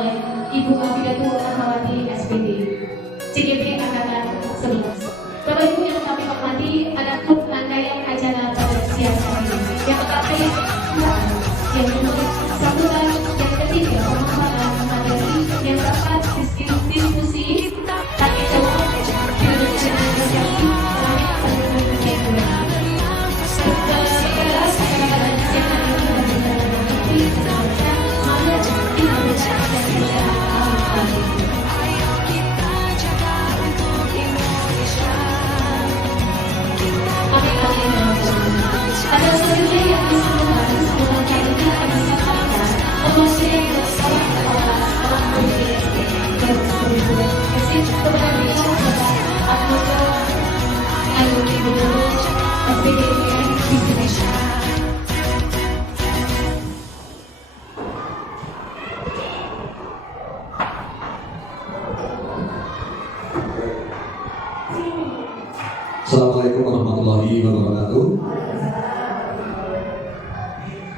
oleh Ibu Afidatul Rahmawati SPD CGP Angkatan 11. Bapak Ibu yang kami hormati, ada rangkaian acara pada siang hari ini. Yang pertama yang menulis sambutan, yang ketiga pemaparan materi, yang keempat diskusi, tanya jawab, negosiasi, ada selanjutnya yang disebutkan sebelum kali ini akan disampaikan pemasukan bersama orang politik dan kasih kepada beliau Bapak Abdul Ayu Wibowo SPD Indonesia. Assalamualaikum warahmatullahi wabarakatuh.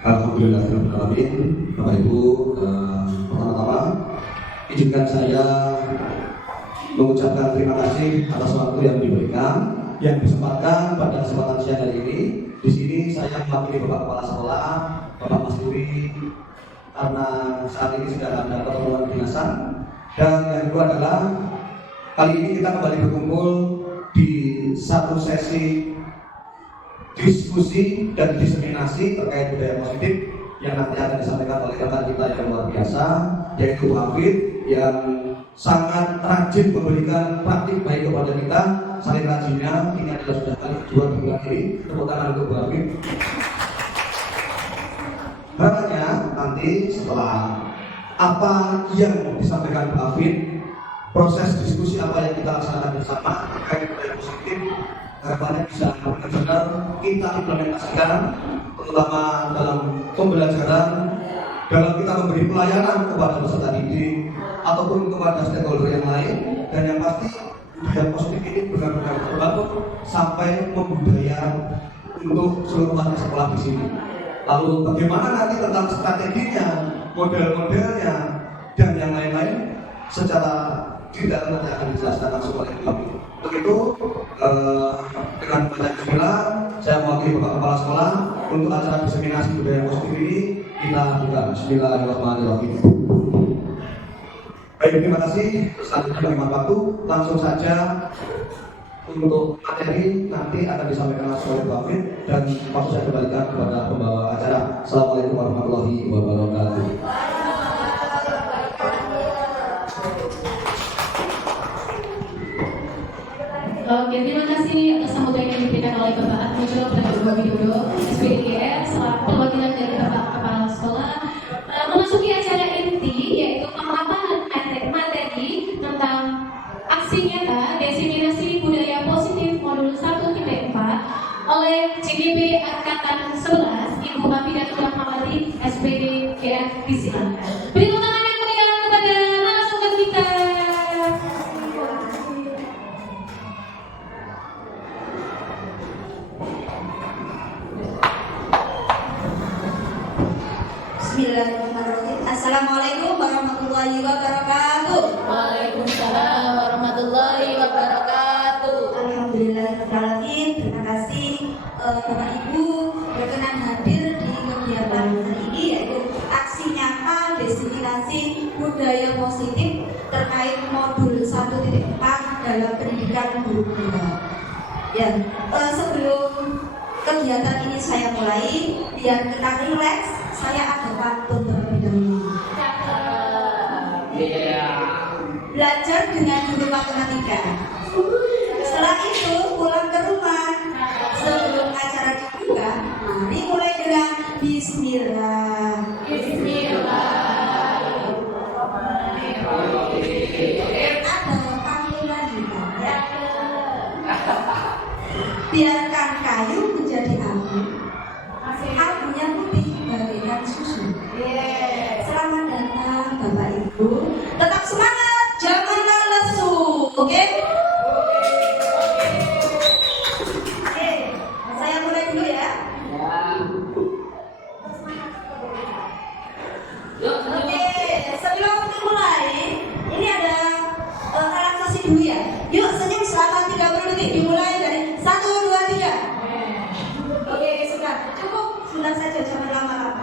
Alhamdulillahirrahmanirrahim. Bapak Ibu, pertama-tama izinkan saya mengucapkan terima kasih atas waktu yang diberikan, yang disempatkan pada kesempatan siang hari ini. Di sini saya mewakili Bapak Kepala Sekolah, Bapak Mas Duri, karena saat ini sedang ada pertemuan kedinasan. Dan yang kedua adalah kali ini kita kembali berkumpul di satu sesi diskusi dan diseminasi terkait budaya positif yang nanti akan disampaikan oleh rekan kita yang luar biasa, yaitu Bu Hafid, yang sangat rajin memberikan praktik baik kepada kita. Saling rajinnya, ini adalah sudah kali kedua bulan ini. Tepuk tangan untuk Bu Hafid. Harapannya nanti setelah apa yang disampaikan Bu Hafid, proses diskusi apa yang kita laksanakan bersama terkait budaya positif, harapannya bisa benar-benar kita implementasikan, terutama dalam pembelajaran, dalam kita memberi pelayanan kepada peserta didik ataupun kepada stakeholder yang lain. Dan yang pasti budaya positif ini benar-benar terbangun sampai membudaya untuk seluruh anak sekolah di sini. Lalu bagaimana nanti tentang strateginya, model-modelnya, dan yang lain-lain secara tidak nanti akan dijelaskan langsung oleh kami. Untuk itu, dengan banyak bismillah, saya mewakili Bapak Kepala Sekolah untuk acara diseminasi budaya positif ini kita buka. Bismillahirrahmanirrahim. Baik, terima kasih. Selanjutnya bagi waktu, langsung saja untuk materi nanti akan disampaikan langsung oleh Pak Hafid, dan waktu saya kembalikan kepada pembawa acara. Assalamualaikum warahmatullahi wabarakatuh. Oke, terima kasih atas sambutan yang diberikan oleh Bapak Atmajro Prabowo Widodo SPDGR selaku perwakilan dari Bapak Kepala Sekolah. Memasuki acara inti yaitu pemaparan materi tentang aksi nyata diseminasi budaya positif modul 1.4 oleh CGP Angkatan 11 Ibu Afidatul Rahmawati SPD disilakan. Beri tangan yang meriah kepada narasumber kita. Bismillahirrahmanirrahim. Assalamualaikum warahmatullahi wabarakatuh. Waalaikumsalam warahmatullahi wabarakatuh. Alhamdulillahirrahmanirrahim. Terima kasih Bapak Ibu berkenan hadir di kegiatan hari ini, yaitu aksi nyata diseminasi budaya positif terkait modul 1.4 dalam pendidikan guru muda. Ya, sebelum kegiatan ini saya mulai, biar kita rileks, saya ada pantun terlebih dahulu. Belajar dengan guru matematika. Setelah itu pulang ke rumah. Sebelum acara dibuka, mari mulai dengan Bismillah. Ada pantun juga ya. Biarkan kayu menjadi abu, abunya putih bagaikan susu. Selamat datang Bapak Ibu. Tetap semangat, jangan lesu, oke? Saya mulai dulu ya. Oke, sebelum dimulai sebentar saja, jangan lama-lama.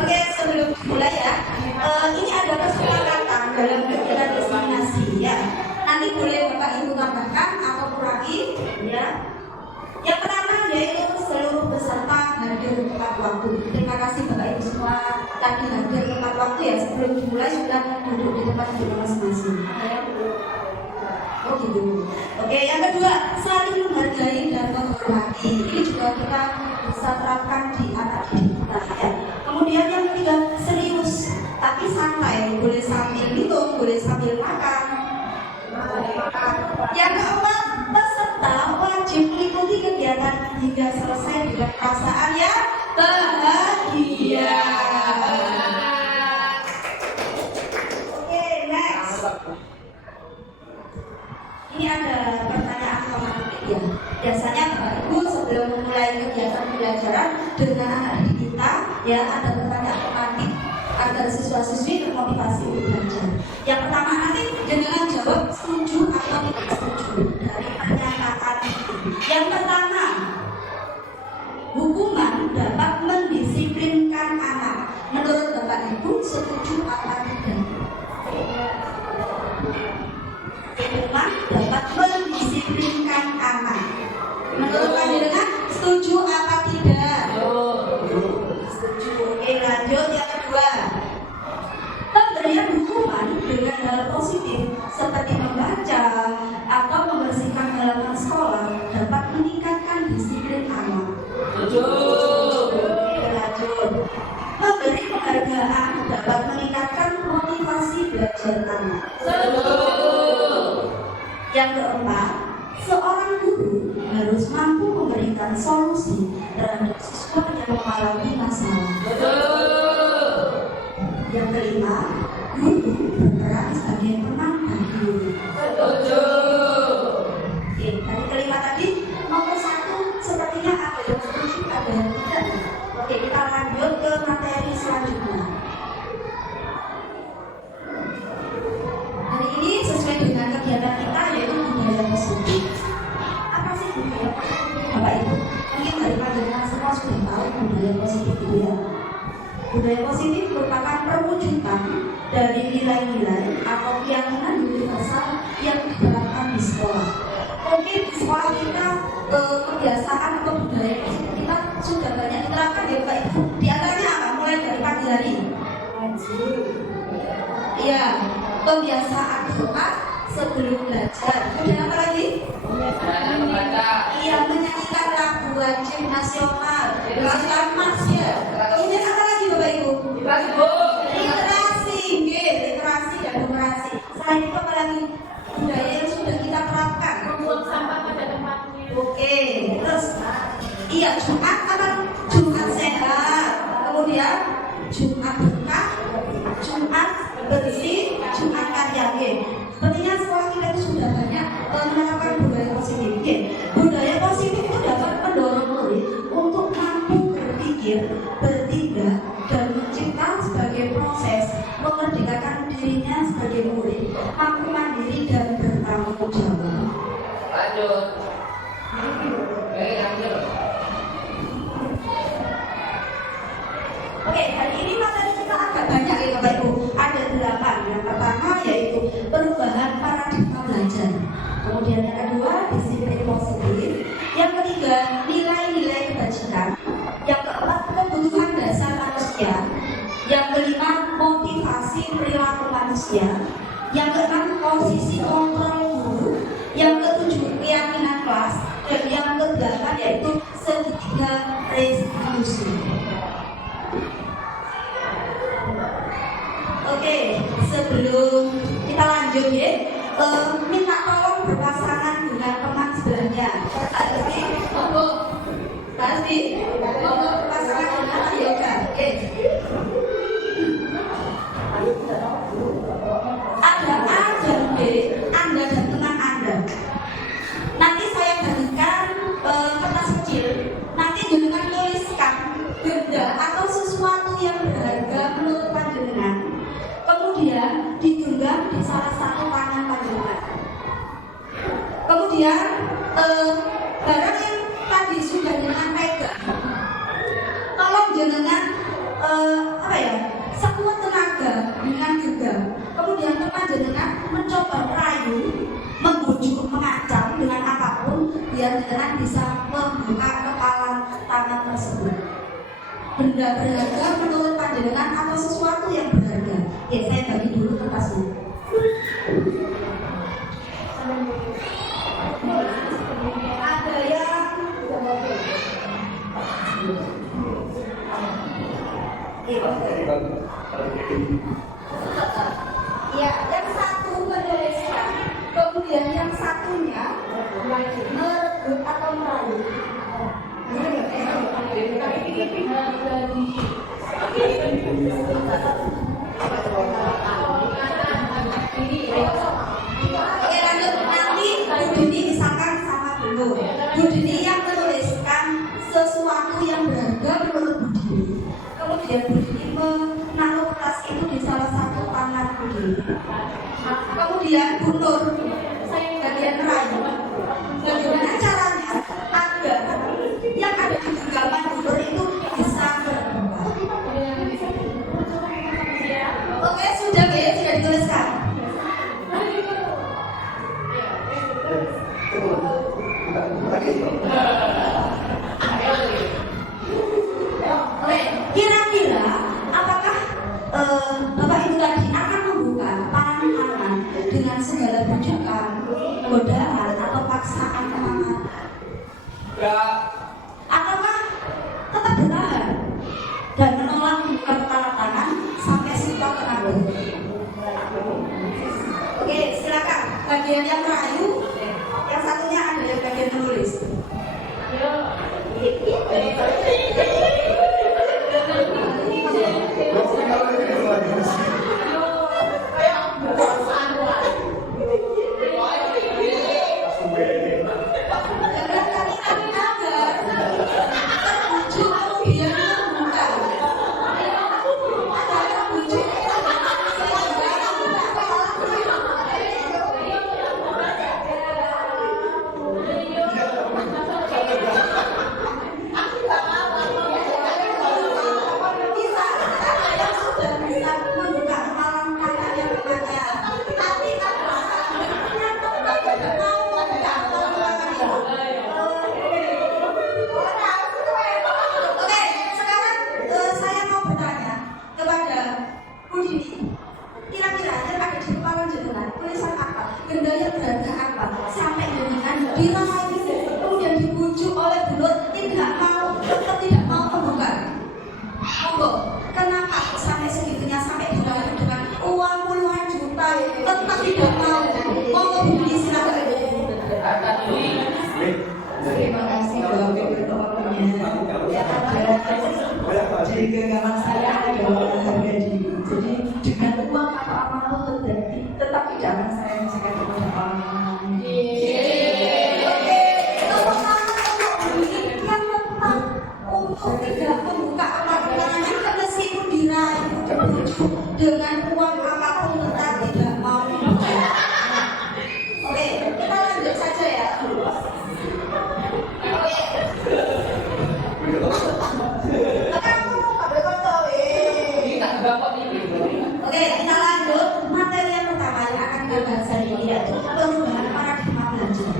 Oke, sebelum mulai ya, ini ada kesepakatan dalam kegiatan destinasi ya. Nanti boleh Bapak Ibu tambahkan atau kurangi ya. Yang pertama yaitu seluruh peserta hadir tepat waktu. Terima kasih Bapak Ibu semua tadi hadir tepat waktu ya. Sebelum dimulai sudah duduk di tempat duduk masing-masing. Oh gitu. Oke, yang kedua saling menghargai dan menghormati. Ini juga kita bisa terapkan di anak didik kita ya. Kemudian yang ketiga serius tapi santai, boleh sambil minum, boleh sambil makan. Yang keempat peserta wajib mengikuti kegiatan hingga selesai dengan perasaan yang bahagia. Oke, next. Ini ada pertanyaan otomatis ya. Biasanya Bapak Ibu sebelum memulai kegiatan pembelajaran dengan anak didik kita ya ada pertanyaan otomatis agar siswa-siswi termotivasi untuk belajar. Yang pertama nanti dengan jawab setuju atau tidak setuju dari pernyataan itu. Yang pertama, hukuman dapat mendisiplinkan anak. Menurut Bapak Ibu setuju apa tidak? Hukuman dapat mendisiplinkan anak. Menurut panjenengan setuju apa tidak? Setuju. Oke, lanjut yang kedua. Pemberian hukuman dengan hal positif seperti membaca atau membersihkan halaman sekolah dapat meningkatkan disiplin anak. Setuju. Oke, lanjut. Memberi penghargaan dapat meningkatkan motivasi belajar anak. Setuju. Yang keempat, seorang guru harus mampu memberikan solusi terhadap siswa yang mengalami masalah. Yang kelima, guru berperan sebagai penambah guru. Oke, dari kelima tadi nomor satu sepertinya ada yang setuju, ada yang tidak. Oke, kita lanjut ke materi selanjutnya. Hari ini sesuai dengan kegiatan kita yaitu budaya positif. Apa sih budaya positif, Bapak Ibu? Mungkin dari panjenengan semua sudah tahu budaya positif itu ya. Budaya positif merupakan perwujudan dari nilai-nilai atau keyakinan universal yang diterapkan di sekolah. Mungkin di sekolah kita kebiasaan atau budaya positif kita sudah banyak diterapkan ya Bapak Ibu. Di antaranya apa? Mulai dari pagi hari. Iya, pembiasaan doa sebelum belajar. Kemudian apa lagi? Iya, menyanyikan lagu wajib nasional, bersihkan mas ya. Kemudian apa lagi Bapak Ibu? Literasi, literasi dan numerasi. Selain itu apa lagi budaya yang sudah kita terapkan? Membuang sampah pada tempatnya. Oke, terus iya Jumat apa? Jumat sehat. Kemudian Jumat berkah, Jumat bersih, Jumat karya. Sepertinya sekolah kita itu sudah banyak menerapkan budaya positif. Budaya positif itu dapat mendorong murid untuk mampu berpikir, bertindak, dan mencipta sebagai proses memerdekakan dirinya sebagai murid, mampu mandiri dan bertanggung jawab. Lanjut. Oke, hari ini materi kita agak banyak ya Bapak Ibu. Ada 8. Yang pertama yaitu perubahan paradigma belajar. Kemudian yang kedua disiplin positif. Yang ketiga nilai-nilai kebajikan. Yang keempat kebutuhan dasar manusia. Yang kelima motivasi perilaku manusia. Yang keenam posisi kontrol guru. Yang ketujuh keyakinan bisa membuka kepala tangan tersebut. Benda berharga menurut panjenengan atau sesuatu yang berharga? Ya, saya bagi dulu kertasnya. Ada yang ya, yang satu menuliskan, kemudian yang satunya merebut atau merayu. Oke, lanjut. Nanti Bu Dini misalkan sama dulu. Bu Dini yang menuliskan sesuatu yang berharga menurut Bu Dini. Kemudian Bu Dini menaruh kertas itu di salah satu tangan Bu Dini. Kemudian Bu Nur bagian merayu. Bagaimana caranya agar yang ada di genggaman Bu Nur itu bisa berkembang? Oke, sudah ya, tidak dituliskan. Oke, kira-kira apakah Bapak Ibu tadi akan membuka pantangan dengan segala bujukan, godaan atau paksaan kemana? Ataukah tetap bertahan dan menolak membuka tanda tangan sampai sifat terangkat? Oke, silakan. Bagian yang merayu, yang satunya ada yang bagian menulis. Terima kasih Bapak Ibu waktunya. Jadi genggaman saya adalah harga diri. Jadi dengan uang atau apapun terjadi, tetap tidak akan saya menjaga kepada orang lain. Untuk tidak membuka apartemennya meskipun dirayu dengan uang apapun tetap tidak mau. Oke, kita lanjut saja ya. Oke, kita lanjut. Materi yang pertama yang akan kita bahas hari ini yaitu perubahan paradigma belajar.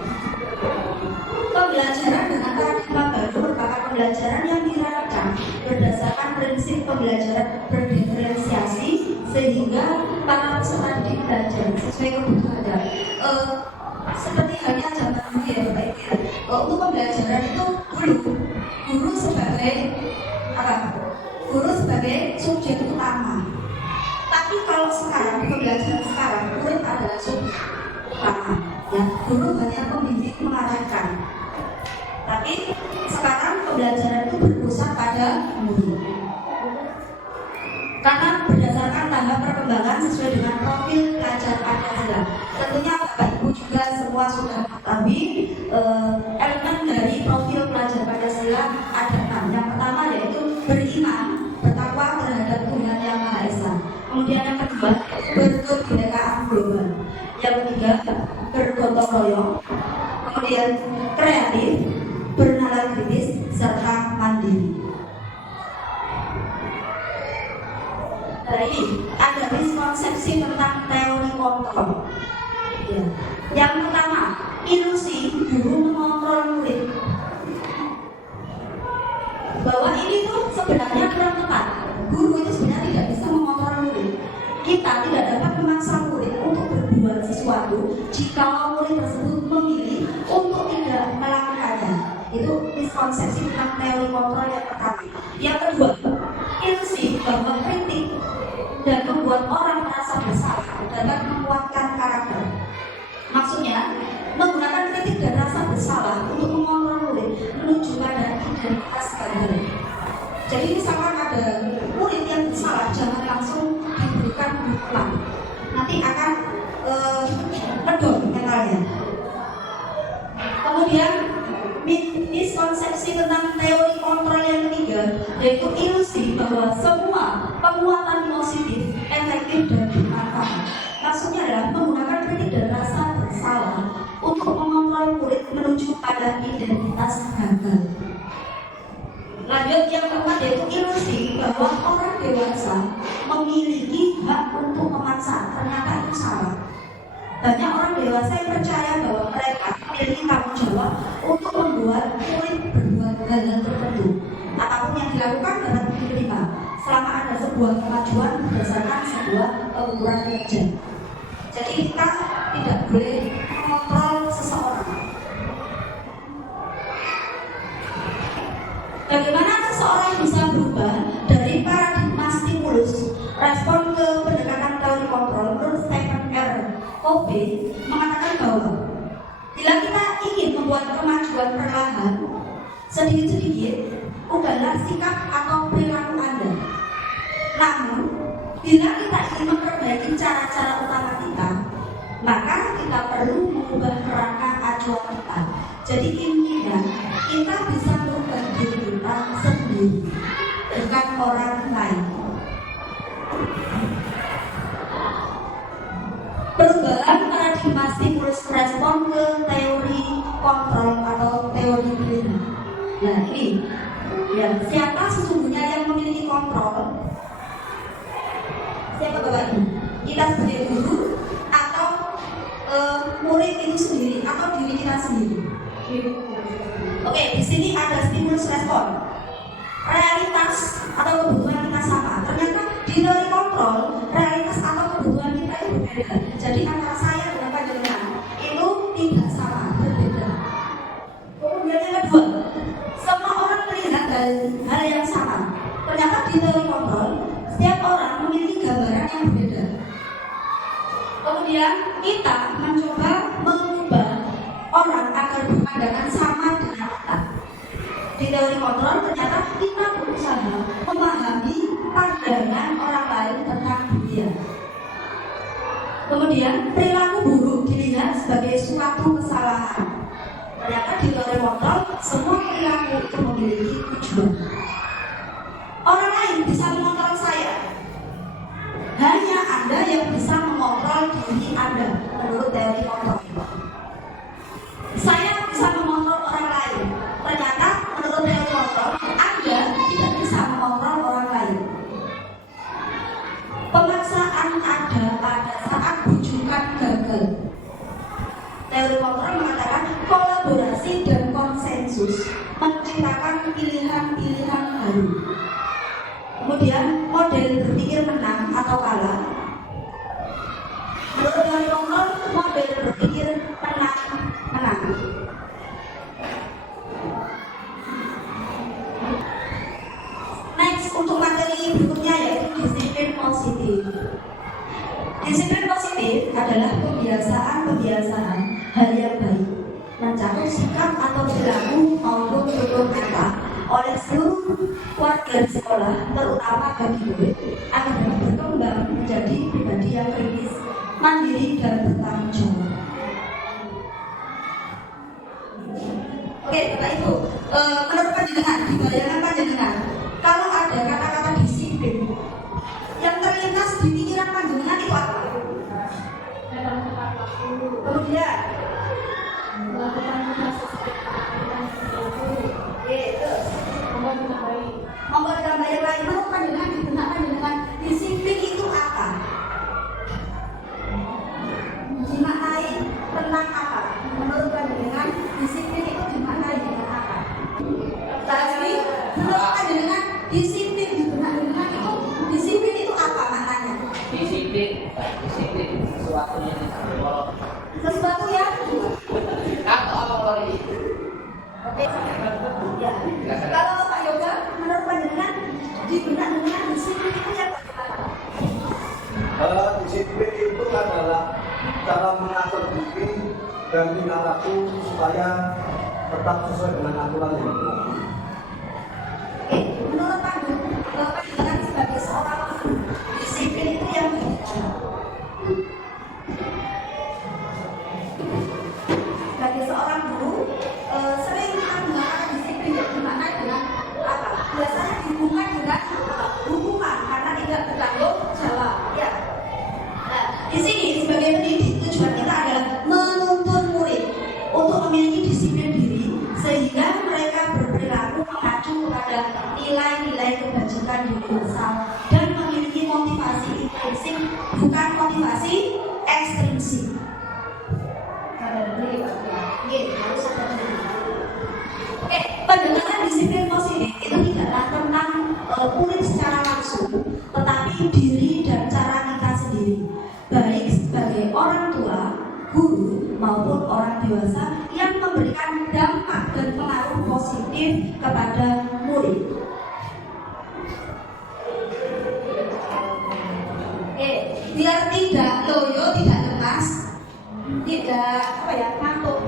Pembelajaran dengan paradigma baru merupakan pembelajaran yang dirancang berdasarkan prinsip pembelajaran berdiferensiasi sehingga para peserta didik belajar sesuai kebutuhan. Seperti halnya zaman dulu ya Bapak Ibu. Untuk pembelajaran itu guru sebagai apa? Guru sebagai subjek utama. Tapi kalau sekarang, pembelajaran sekarang, murid adalah subjek utama. Ya, guru hanya pembimbing mengarahkan. Tapi sekarang pembelajaran itu berpusat pada murid. Karena berdasarkan tahap perkembangan sesuai dengan profil pelajar Pancasila. Tentunya Bapak Ibu juga semua sudah mengetahui elemen dari profil pelajar Pancasila ada 6. Yang pertama yaitu beriman, bertakwa terhadap Tuhan Yang Maha Esa. Kemudian yang kedua, berkebinekaan global. Yang ketiga, bergotong royong. Kemudian kreatif, bernalar kritis, serta mandiri. Ini ada miskonsepsi tentang teori kontrol. Ya. Yang pertama, ilusi guru mengontrol murid. berlaku jika murid tersebut memilih untuk tidak melakukannya. Itu miskonsepsi tentang teori kontrol yang pertama. Yang kedua, ilusi bahwa kritik dan membuat orang merasa bersalah dapat menguatkan karakter. Maksudnya, menggunakan kritik dan rasa bersalah untuk mengontrol murid menuju pada identitas ganda. Jadi misalkan ada murid yang bersalah, jangan langsung diberikan hukuman. Nanti akan medon mentalnya. Kemudian miskonsepsi tentang teori kontrol yang ketiga, yaitu ilusi bahwa semua penguatan positif efektif dan bermanfaat. Maksudnya adalah menggunakan kritik dan rasa bersalah untuk mengontrol murid menuju pada identitas gagal. Lanjut yang keempat, yaitu ilusi bahwa orang dewasa memiliki hak untuk memaksa. Ternyata itu salah. Banyak orang dewasa yang percaya bahwa mereka memiliki tanggung jawab untuk membuat murid berbuat hal-hal tertentu. Apapun yang dilakukan dapat diterima selama ada sebuah kemajuan berdasarkan sebuah ukuran kerja. Jadi kita tidak boleh mengontrol seseorang. Bagaimana seseorang bisa berubah dari paradigma stimulus respon ke pendekatan teori kontrol? Menurut Stephen R. Covey mengatakan bahwa bila kita ingin membuat kemajuan perlahan, sedikit-sedikit ubahlah sikap atau perilaku Anda. Namun, bila kita ingin memperbaiki cara-cara utama kita, maka kita perlu mengubah kerangka acuan kita. Jadi intinya kita bisa merubah diri kita sendiri, bukan orang lain. Perubahan paradigma stimulus respon ke teori kontrol atau teori pilihan. Nah ini, ya, siapa sesungguhnya yang memiliki kontrol? Siapa Bapak Ibu? Kita sebagai guru atau murid itu sendiri atau diri kita sendiri? Oke, di sini ada stimulus respon. Realitas atau kebutuhan kita sama. Ternyata di teori kontrol, realitas atau kebutuhan kita itu berbeda. Jadi antara saya dengan panjenengan itu tidak sama, berbeda. Kemudian yang kedua, semua orang melihat hal yang sama. Ternyata di teori kontrol, setiap orang memiliki gambaran yang berbeda. Kemudian kita mencoba mengubah orang agar berpandangan sama dengan kita. Di teori kontrol ternyata kita berusaha memahami pandangan orang lain tentang dunia. Kemudian perilaku buruk dilihat sebagai suatu kesalahan. Ternyata di teori kontrol semua perilaku itu memiliki tujuan. Orang lain bisa mengontrol saya. Hanya Anda yang bisa mengontrol diri Anda menurut teori kontrol. Saya bisa mengontrol orang lain. Ternyata menurut teori kontrol Anda tidak bisa mengontrol orang lain. Pemaksaan ada pada saat bujukan gagal. Teori kontrol mengatakan kolaborasi dan konsensus menciptakan pilihan-pilihan baru. Kemudian model berpikir menang atau kalah. Menurut teori kontrol, model berpikir menang. Next, untuk materi berikutnya yaitu disiplin positif. Disiplin positif adalah kebiasaan-kebiasaan hal yang baik, mencakup sikap atau perilaku maupun tutur kata oleh seluruh warga di sekolah, terutama bagi murid, agar dapat berkembang menjadi pribadi yang kritis, mandiri dan bertanggung jawab. Oke, Bapak Ibu, menurut panjenengan, di bayangan panjenengan, kalau ada kata-kata disiplin, yang terlintas di pikiran panjenengan itu apa? Kemudian melakukan membuat gambar yang lain. Menurut panjenengan, di benak panjenengan, disiplin itu apa? Dimaknai tentang apa? Menurut panjenengan, disiplin itu dimaknai dengan apa? Tapi menurut panjenengan, disiplin di benak panjenengan itu, disiplin itu apa maknanya? Disiplin sesuatu yang tidak boleh Ya. Kalau Pak Yoga, menurut panjenengan di benak dengan disiplin itu yang bagaimana? Disiplin itu adalah cara mengatur diri dan tingkah laku supaya tetap sesuai dengan aturan yang berlaku. Menurut panjenengan sebagai seorang guru, disiplin itu yang bagaimana? Sebagai seorang guru, sering menggunakan disiplin digunakan dengan apa? Biasanya dihubungkan dengan hukuman karena tidak bertanggung jawab. Ya. Nah, di sini sebagai pendidik tujuan kita adalah menuntun murid untuk memiliki disiplin diri sehingga mereka berperilaku mengacu kepada nilai-nilai kebajikan universal dan memiliki motivasi intrinsik bukan motivasi ekstrinsik. Pendengaran disiplin positif itu tidaklah tentang murid secara langsung, tetapi diri dan cara kita sendiri, baik sebagai orang tua, guru maupun orang dewasa yang memberikan dampak dan pengaruh positif kepada murid. Biar tidak loyo, tidak lemas, tidak ngantuk.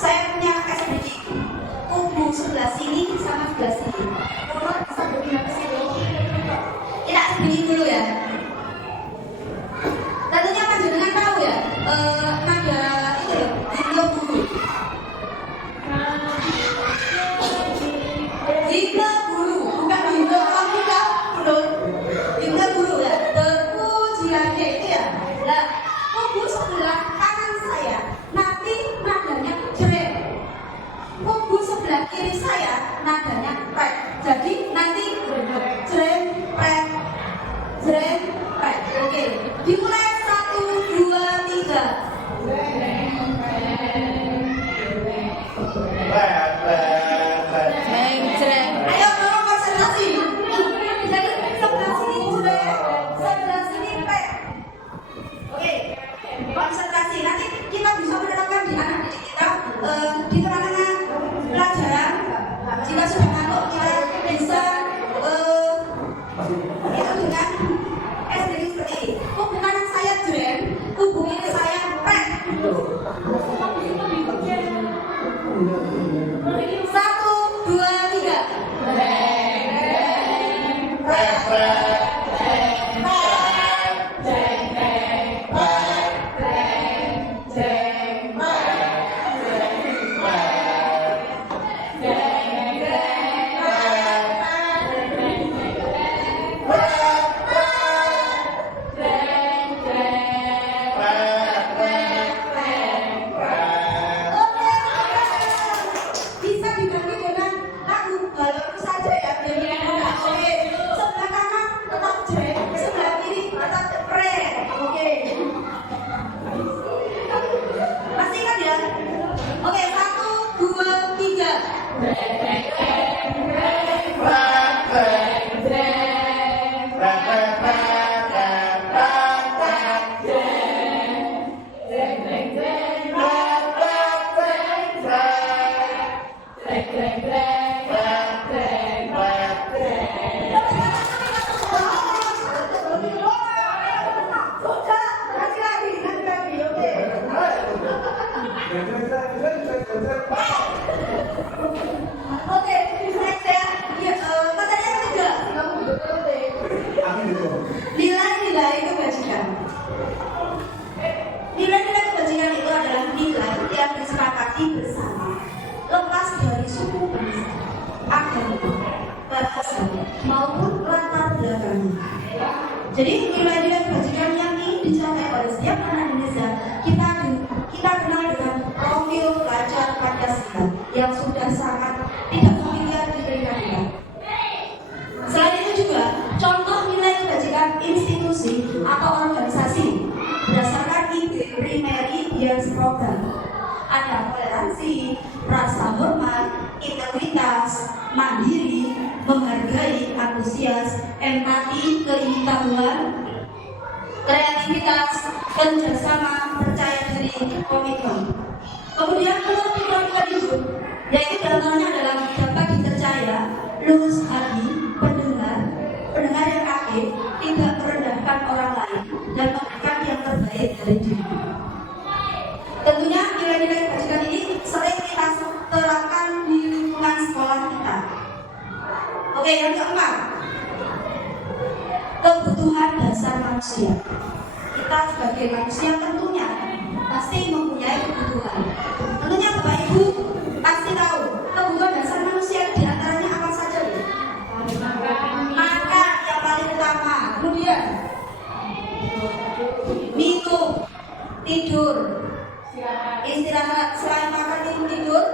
Saya punya SBG kubu sebelah sini sama sebelah sini. Mohon bisa berpindah ke sini. Kita SBG dulu ya. Tentunya panjenengan tahu ya, nada itu ya, himne guru. Himne guru, bukan himne pramuka, menurut himne guru ya. Terpujiannya itu ya. Nah, kubu sebelah kanan saya nanti nadanya jreng. Kubu sebelah kiri saya nadanya pret. Jadi nanti jreng pret, jreng pret. Oke, dimulai 1, 2, 3. Ayo tolong konsentrasi. Jadi sebelah sini jreng, sebelah sini pret. Oke, konsentrasi. Nanti kita bisa menerapkan di anak didik kita di tengah-tengah pelajaran. Jika sudah ngantuk, kita bisa itu dengan SDG seperti ini. Kubu kanan saya jreng, kubu kiri saya pret. 1, 2, 3. Bisa diganti dengan lagu balon saja ya. Oke, sebelah kanan tetap jreng, sebelah kiri tetap pret. Oke. Masih ingat ya? Oke, 1, 2, 3. Oke, next ya. Pertanyaan ketiga. Nilai-nilai kebajikan. Nilai-nilai kebajikan itu adalah nilai yang disepakati bersama, lepas dari suku bangsa, agama, bahasa, maupun latar belakangnya. Jadi nilai-nilai kebajikan yang ingin dicapai oleh setiap anak Indonesia, kita kenal dengan profil pelajar Pancasila yang sudah sangat tidak familiar di telinga kita. Selain itu juga contoh nilai kebajikan institusi atau organisasi berdasarkan ide primary Years Program. Ada toleransi, rasa hormat, integritas, mandiri, menghargai, antusias, empati, keingintahuan, kreativitas, kerjasama, percaya diri, komitmen. Kemudian menurut pikiran hidup, yaitu dalam adalah dapat lurus hati, pendengar yang aktif, tidak merendahkan orang lain, dan memberikan yang terbaik dari diri. Tentunya nilai-nilai kebajikan ini sering kita terapkan di lingkungan sekolah kita. Oke, yang keempat, kebutuhan dasar manusia. Kita sebagai manusia tentunya pasti mempunyai kebutuhan. Tentunya Bapak Ibu pasti tahu kebutuhan dasar manusia di antaranya apa saja. Makan yang paling utama, kemudian minum, tidur, istirahat. Selain makan, minum, tidur,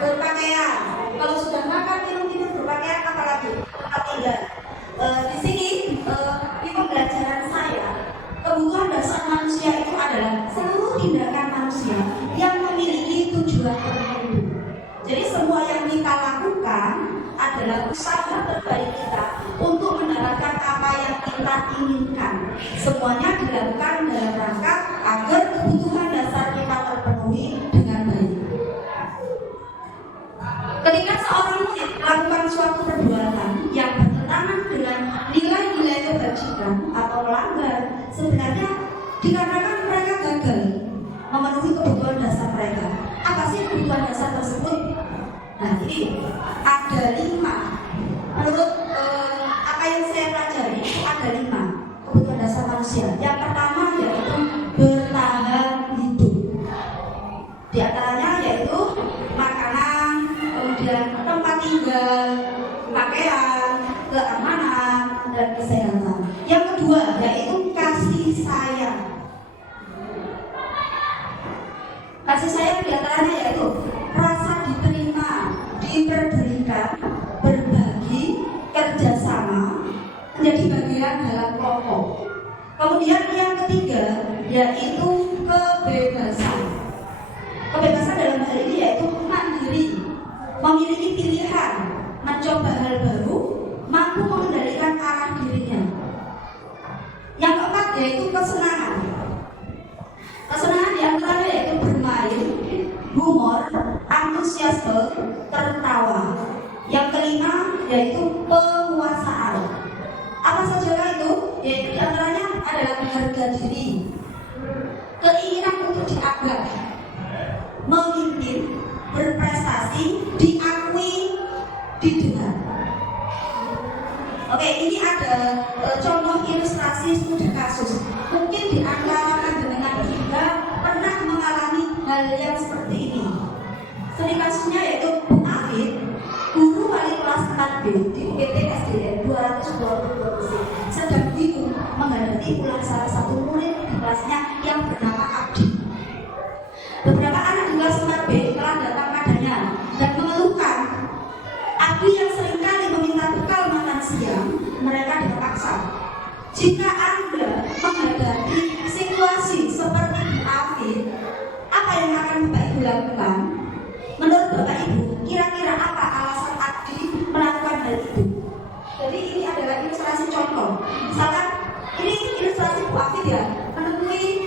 berpakaian. Kalau sudah makan, minum, tidur, berpakaian, apa lagi? Tempat tinggal. Di sini di pembelajaran saya, kebutuhan dasar manusia itu adalah seluruh tindakan manusia yang memiliki tujuan tertentu. Jadi semua yang kita lakukan adalah usaha terbaik kita untuk mendapatkan apa yang kita inginkan. Semuanya dilakukan dalam rangka agar kebutuhan dasar kita terpenuhi dengan baik. Ketika seorang murid melakukan suatu perbuatan yang bertentangan dengan nilai-nilai kebajikan atau melanggar, sebenarnya dikarenakan mereka gagal memenuhi kebutuhan dasar mereka. Apa sih kebutuhan dasar tersebut? Nah, ini ada 5. Menurut apa yang saya pelajari, ada 5 kebutuhan dasar manusia. Yang pertama yaitu bertahan hidup. Di antaranya yaitu makanan, kemudian tempat tinggal, pakaian, keamanan, dan kesehatan. Yang kedua yaitu kasih sayang. Kasih sayang di antaranya yaitu rasa diterima, diperdulikan, berbagi, kerjasama, menjadi bagian dalam kelompok. Kemudian yang ketiga yaitu kebebasan. Kebebasan dalam hal ini yaitu mandiri, memiliki pilihan, mencoba hal baru, mampu mengendalikan arah dirinya. Yang keempat yaitu kesenangan. Kesenangan yang terakhir yaitu bermain, humor, antusiasme, tertawa. Yang kelima yaitu penguasaan. Apa saja itu? Yaitu diantaranya adalah harga diri, keinginan untuk dianggap, memimpin, berprestasi, diakui, didengar. Oke, ini ada contoh ilustrasi studi kasus. Mungkin di antara panjenengan juga pernah mengalami hal yang seperti ini. Studi kasusnya yaitu Bu Afid, guru wali kelas 4B di UGT SDN 222 Gresik, sedang bingung menghadapi ulang salah satu murid di kelasnya yang bernama Abdi. Beberapa anak di kelas 4B telah datang padanya dan mengeluhkan Abdi yang seringkali meminta bekal makan siang, mereka terpaksa. Jika Anda menghadapi situasi seperti Bu Afid, apa yang akan Bapak Ibu lakukan? Menurut Bapak Ibu, kira-kira apa alasan Abdi melakukan hal itu? Jadi ini adalah ilustrasi contoh. Misalkan ini ilustrasi Bu Afid ya, menemui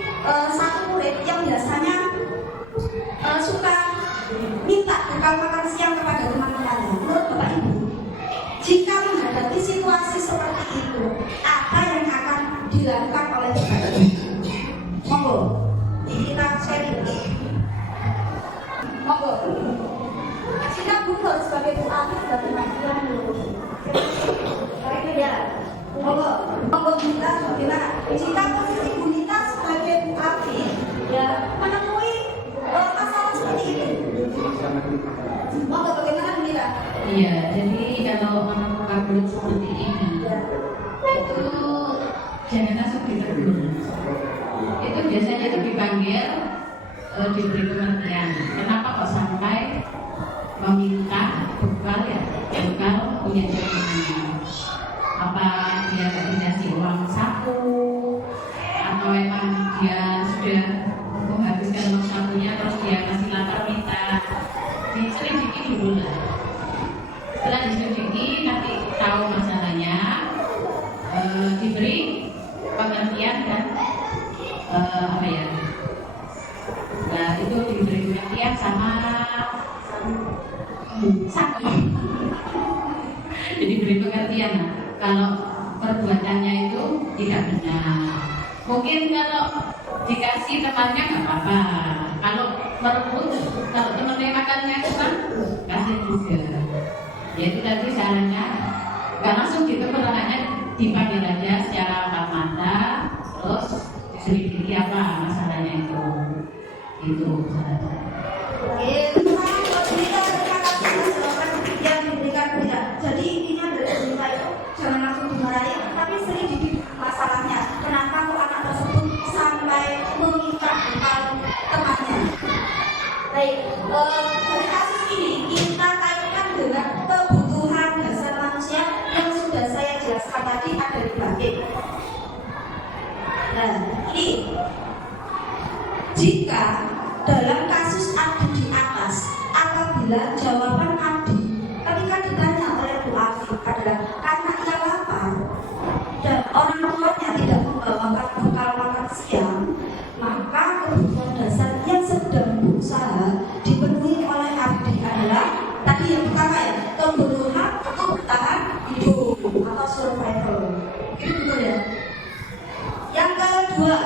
satu murid yang biasanya suka minta bekal makan siang kepada teman-temannya. Menurut Bapak Ibu, jika menghadapi situasi seperti itu, apa yang akan dilakukan oleh Bapak Ibu? Monggo, kita sharing. Monggo. Jika mundur sebagai Bu Afid dan teman-teman dulu. Ya. Monggo kita bagaimana? Jika posisi Bu Nita sebagai Bu Afid ya menemui masalah seperti itu. Monggo bagaimana Bu Nita? Iya, jadi kalau menemukan belum seperti ini, itu jangan langsung ditegur. Itu biasanya itu dipanggil, diberi pengertian. Kenapa kok sampai meminta bekal ya? Bekal punya jaminan. Apa dia nggak dikasih uang saku, atau emang dia sudah menghabiskan uang sakunya terus dia masih lapar minta? Diselidiki dulu lah. Setelah diselidiki nanti tahu masalahnya, diberi pengertian dan apa ya? Nah itu diberi pengertian sama saku. diberi pengertian kalau perbuatannya itu tidak benar. Mungkin kalau dikasih temannya nggak apa-apa. Kalau merebut, kalau temannya makannya kurang, kasih juga. Ya itu tadi sarannya, nggak langsung ditegur anaknya, dipanggil aja secara empat mata, terus diselidiki apa masalahnya itu. Itu saran saya. Terima kasih yang diberikan tidak. Jadi intinya dari cerita itu jangan langsung dimarahi, tapi sering dididik masalahnya. Kenapa kok anak tersebut sampai meminta bekal temannya? Baik, dari kasus ini kita kaitkan dengan kebutuhan dasar manusia yang sudah saya jelaskan tadi ada di bangkit. Nah, ini jika dalam kasus Abdi di atas, apabila jawaban Abdi ketika ditanya oleh Bu Afif adalah karena ia lapar dan orang tuanya tidak membawakan bekal makan siang, maka kebutuhan dasar yang sedang berusaha dipenuhi oleh Abdi adalah tadi yang pertama ya, kebutuhan untuk bertahan hidup atau survival. Itu betul ya. Yang kedua,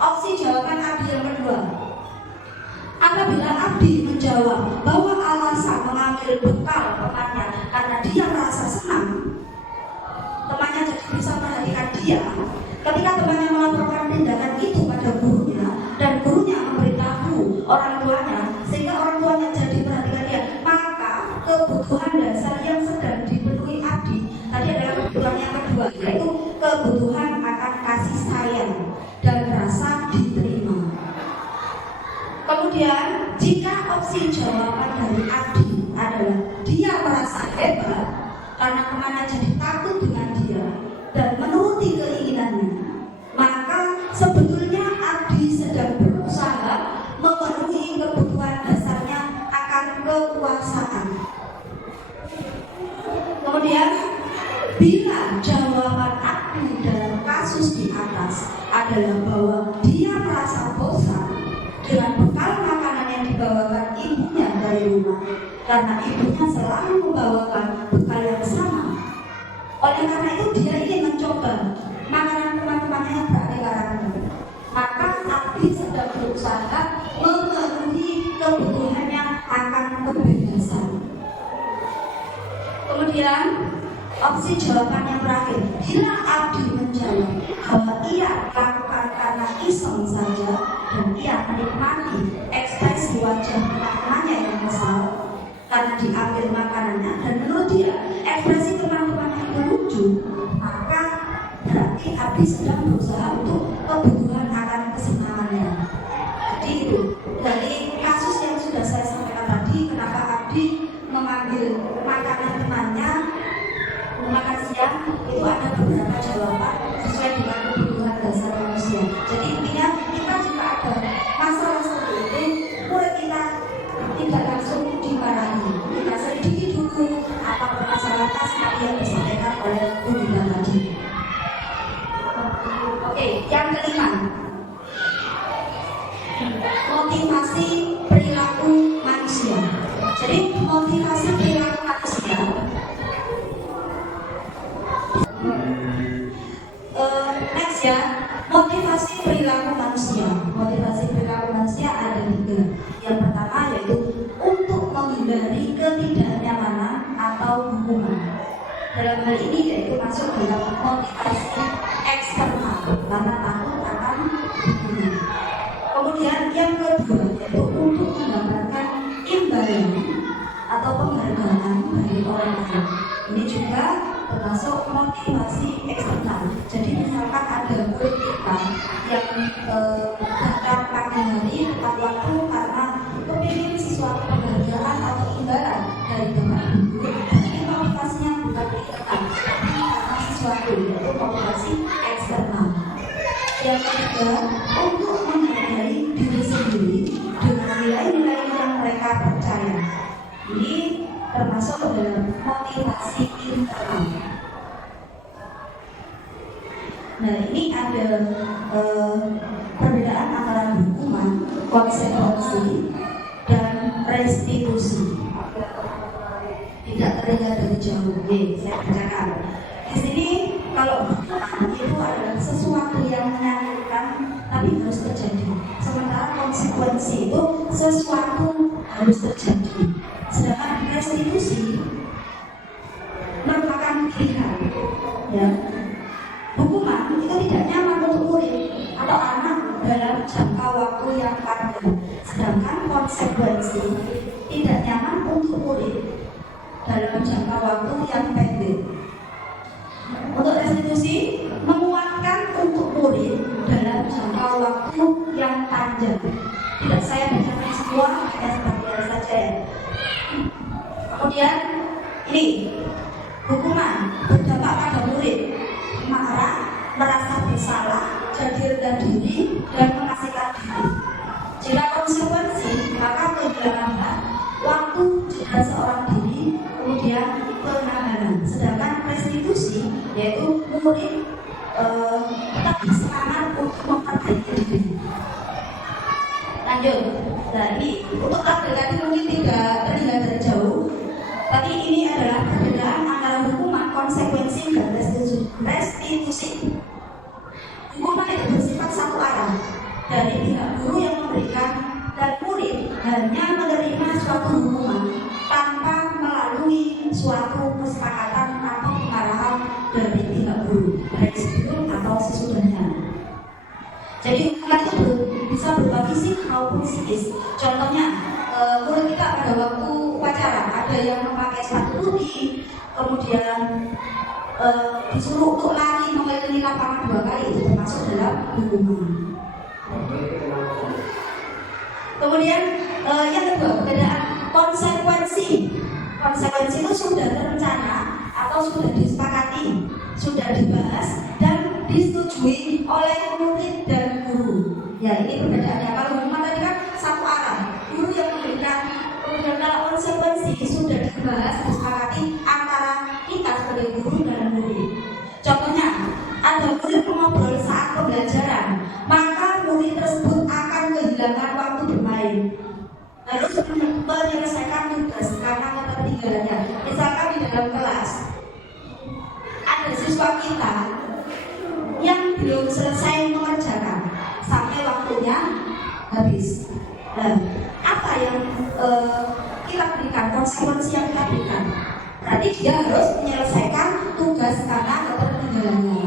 opsi jawaban Abdi yang kedua, apabila Abdi menjawab bahwa alasan mengambil bekal temannya karena dia merasa senang, temannya jadi bisa perhatikan dia. Ketika temannya melaporkan tindakan itu pada gurunya dan gurunya memberitahu orang tuanya sehingga orang tuanya jadi perhatikan dia, maka kebutuhan dasar yang sedang dipenuhi Abdi tadi adalah kebutuhan yang kedua, yaitu kebutuhan akan kasih sayang dan rasa diterima. Kemudian jika opsi jawaban dari Abdi adalah dia merasa hebat karena temannya jadi takut dengan dia dan menuruti keinginannya, maka sebetulnya Abdi sedang berusaha memenuhi kebutuhan dasarnya akan kekuasaan. Kemudian bila jawaban Abdi dalam kasus di atas adalah bahwa dia merasa bosan dengan bekal makanan yang dibawakan ibunya dari rumah karena ibunya selalu membawakan bekal yang sama. Oleh karena itu dia ingin mencoba makanan teman-temannya yang beraneka ragam. Maka Abdi sedang berusaha memenuhi kebutuhannya akan kebebasan. Kemudian opsi jawaban yang terakhir, bila Abdi menjawab bahwa ia lakukan karena iseng saja dan ia menikmati ekspresi wajah teman-temannya yang kesal karena diambil makanannya dan menurut dia ekspresi teman-temannya itu lucu, maka berarti Abdi sedang berusaha untuk kebutuhan akan kesenangannya. Jadi itu dari kasus yang sudah saya sampaikan tadi, kenapa Abdi mengambil makanan temannya makan siang, itu ada beberapa jawaban sesuai dengan kebutuhan dasar manusia. Jadi intinya kita jika ada masalah seperti itu, murid kita tidak langsung dimarahi, kita selidiki dulu apa permasalahan seperti yang disampaikan oleh Bu Dina tadi. Oke, yang kelima, motivasi perilaku manusia. Jadi motivasi perilaku manusia next ya, motivasi perilaku manusia. Motivasi perilaku manusia ada 3. Yang pertama yaitu untuk menghindari ketidaknyamanan atau hukuman. Dalam hal ini yaitu masuk dalam motivasi eksternal karena takut akan hukuman. Kemudian yang kedua yaitu untuk mendapatkan imbalan atau penghargaan dari orang lain. Ini juga termasuk motivasi eksternal. Jadi misalkan ada murid kita yang datang pagi hari tepat waktu karena kepingin sesuatu penghargaan atau imbalan dari bapak guru, jadi motivasinya bukan eksternal, tapi karena sesuatu, yaitu motivasi eksternal. Yang ketiga, untuk menghargai diri sendiri dengan nilai-nilai yang mereka percaya. Ini termasuk dalam motivasi internal. Nah, ini ada perbedaan antara hukuman, konsekuensi, dan restitusi. Tidak terlihat dari jauh. Saya bacakan. Di sini kalau hukuman itu adalah sesuatu yang menyakitkan tapi harus terjadi. Sementara konsekuensi itu sesuatu harus terjadi. Sedangkan restitusi merupakan pilihan. Ya. Hukuman itu tidak nyaman untuk murid atau anak dalam jangka waktu yang panjang. Sedangkan konsekuensi tidak nyaman untuk murid dalam jangka waktu yang pendek. Untuk restitusi menguatkan untuk murid dalam jangka waktu yang panjang. Tidak saya bacakan semua, hanya sebagian saja ya. Kemudian ini hukuman berdampak pada murid marah, merasa bersalah, jadi rendah diri dan mengasihkan diri. Jika konsekuensi maka kehilangan hak, waktu jeda seorang diri, kemudian penahanan. Sedangkan restitusi yaitu murid tetap bersemangat untuk memperbaiki diri. Lanjut. Jadi untuk tabel tadi mungkin tidak terlihat dari jauh, tapi ini adalah perbedaan antara hukuman, konsekuensi dan restitusi. Hukuman itu bersifat satu arah dari pihak guru yang memberikan dan murid hanya menerima suatu hukuman tanpa melalui suatu kesepakatan atau pengarahan dari pihak guru baik sebelum atau sesudahnya. Jadi hukuman itu bisa berupa fisik maupun psikis. Contohnya, murid kita pada waktu upacara ada yang memakai sepatu putih, kemudian disuruh untuk lari mengelilingi lapangan 2 kali, itu termasuk dalam hukuman. Kemudian yang kedua, perbedaan konsekuensi. Konsekuensi itu sudah terencana atau sudah disepakati, sudah dibahas dan disetujui oleh murid dan guru. Ya, ini perbedaannya. Kalau hukuman tadi kan satu arah, guru yang memberikan. Kemudian kalau konsekuensi sudah dibahas, disepakati antara kita sebagai guru dan murid. Contohnya, ada murid mengobrol saat pembelajaran, maka murid tersebut akan kehilangan waktu bermain, harus menyelesaikan tugas karena ketertinggalannya. Misalkan di dalam kelas ada siswa kita yang belum selesai mengerjakan sampai waktunya habis. Apa yang kita berikan, konsekuensi yang kita berikan? Berarti dia harus menyelesaikan tugas karena ketertinggalannya.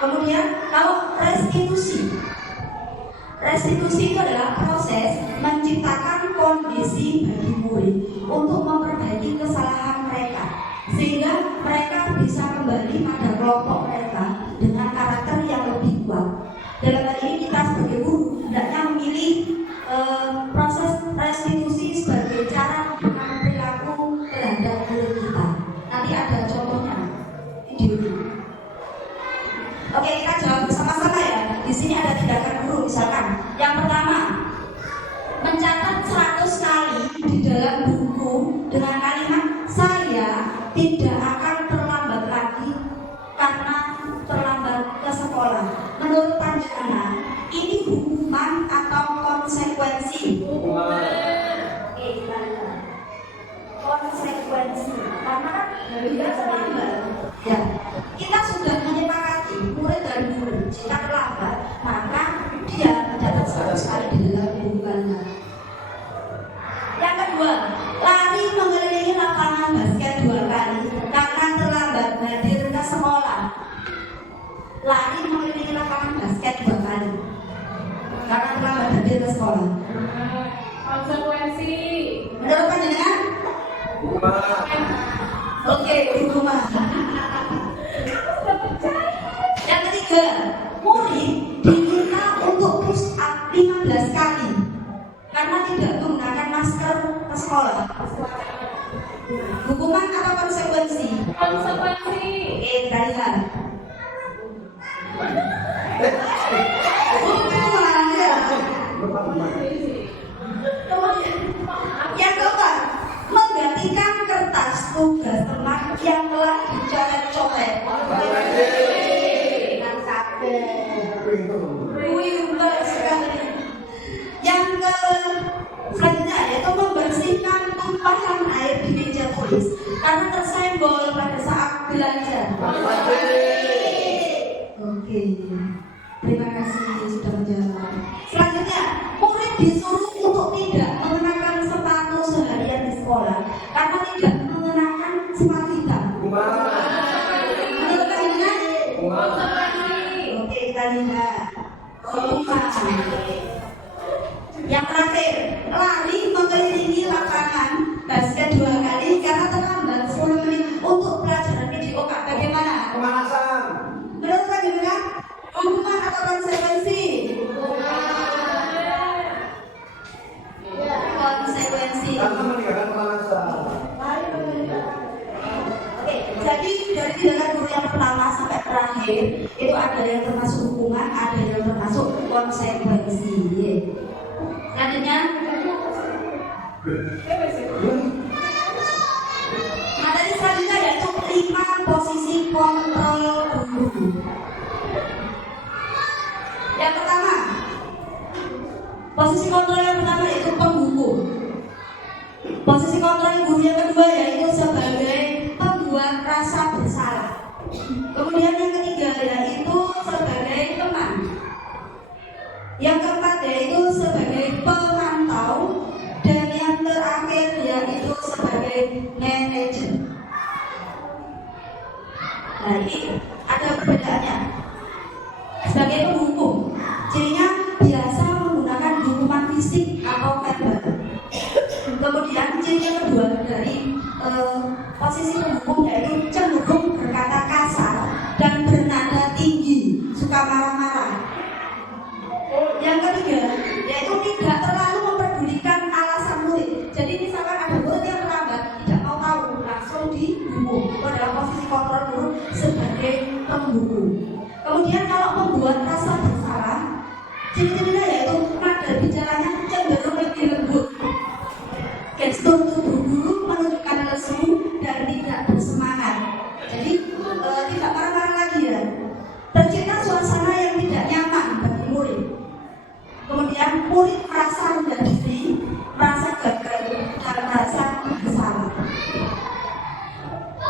Kemudian kalau restitusi itu adalah proses menciptakan kondisi bagi murid untuk memperbaiki kesalahan mereka sehingga mereka bisa kembali pada kelompok mereka dengan karakter yang lebih kuat. Dalam hal ini kita sebagai guru hendaknya memilih proses restitusi sebagai cara dengan perilaku terhadap murid kita. Nanti ada contohnya video. Oke, kita jawab bersama-sama ya. Di sini ada tindakan guru misalkan. Yang pertama, mencatat 100 kali di dalam buku dengan kalimat saya tidak akan terlambat lagi karena terlambat ke sekolah. Menurut pandangan, ini hukuman atau konsekuensi? Oke, konsekuensi. Karena kan dia terlambat. Ya, kita sudah menyepakati murid dan guru jika terlambat maka dia mencatat 100 kali di dalam bukunya. Yang kedua, lari mengelilingi lapangan basket 2 kali karena terlambat hadir ke sekolah. Lari mengelilingi lapangan basket 2 kali karena terlambat hadir ke sekolah. Konsekuensi. Menurut panjenengan? Oke, hukuman. Yang ketiga, murid diminta untuk push up 15 kali karena tidak menggunakan masker ke sekolah. Hukuman atau konsekuensi? Konsekuensi. Oke, kita lihat. Hukuman ya. Kemudian yang keempat, menggantikan kertas tugas teman yang telah dicoret-coret. Yang selanjutnya yaitu membersihkan tumpahan air di meja tulis. menangis karena tersenggol pada saat belajar. Oke, terima kasih sudah menjawab. Selanjutnya, murid disuruh untuk tidak mengenakan sepatu seharian di sekolah karena tidak mengenakan sepatu hitam. Menurut kalian? Oke, kita lihat. Yang terakhir, lari mengelilingi lapangan basket 2 kali karena terlambat 10 menit untuk pelajaran PDOK. Bagaimana? Pemanasan. Menurut kalian, hukuman atau konsekuensi? Konsekuensi. Karena meninggalkan pemanasan. Oke, jadi dari tindakan guru yang pertama sampai terakhir itu ada yang termasuk hukuman, ada yang termasuk konsekuensi. Selanjutnya, materi selanjutnya yaitu 5 posisi kontrol guru. Yang pertama, posisi kontrol yang pertama yaitu penghukum. Posisi kontrol guru yang kedua yaitu sebagai pembuat rasa bersalah. Kemudian yang ketiga yaitu sebagai teman. Yang keempat yaitu sebagai pemantau. Dan yang terakhir yaitu sebagai manajer. Nah, ini ada perbedaannya. Sebagai penghukum, cirinya biasa menggunakan hukuman fisik atau verbal. Kemudian ciri yang kedua dari posisi penghukum yaitu cenderung berkata kasar dan bernada tinggi, suka marah-marah. Yang ketiga yaitu tidak terlalu memperdulikan alasan murid. Jadi misalkan ada murid yang terlambat, tidak mau tahu, langsung dihukum. Itu adalah posisi kontrol guru sebagai penghukum. Kemudian kalau membuat rasa bersalah, ciri-cirinya yaitu nada bicaranya cenderung lebih lembut. Gestur tubuh guru menunjukkan lesu dan tidak bersemangat. Jadi tidak marah-marah lagi ya. Tercipta suasana yang tidak nyaman bagi murid. Kemudian murid merasa rendah diri, merasa gagal dan merasa bersalah.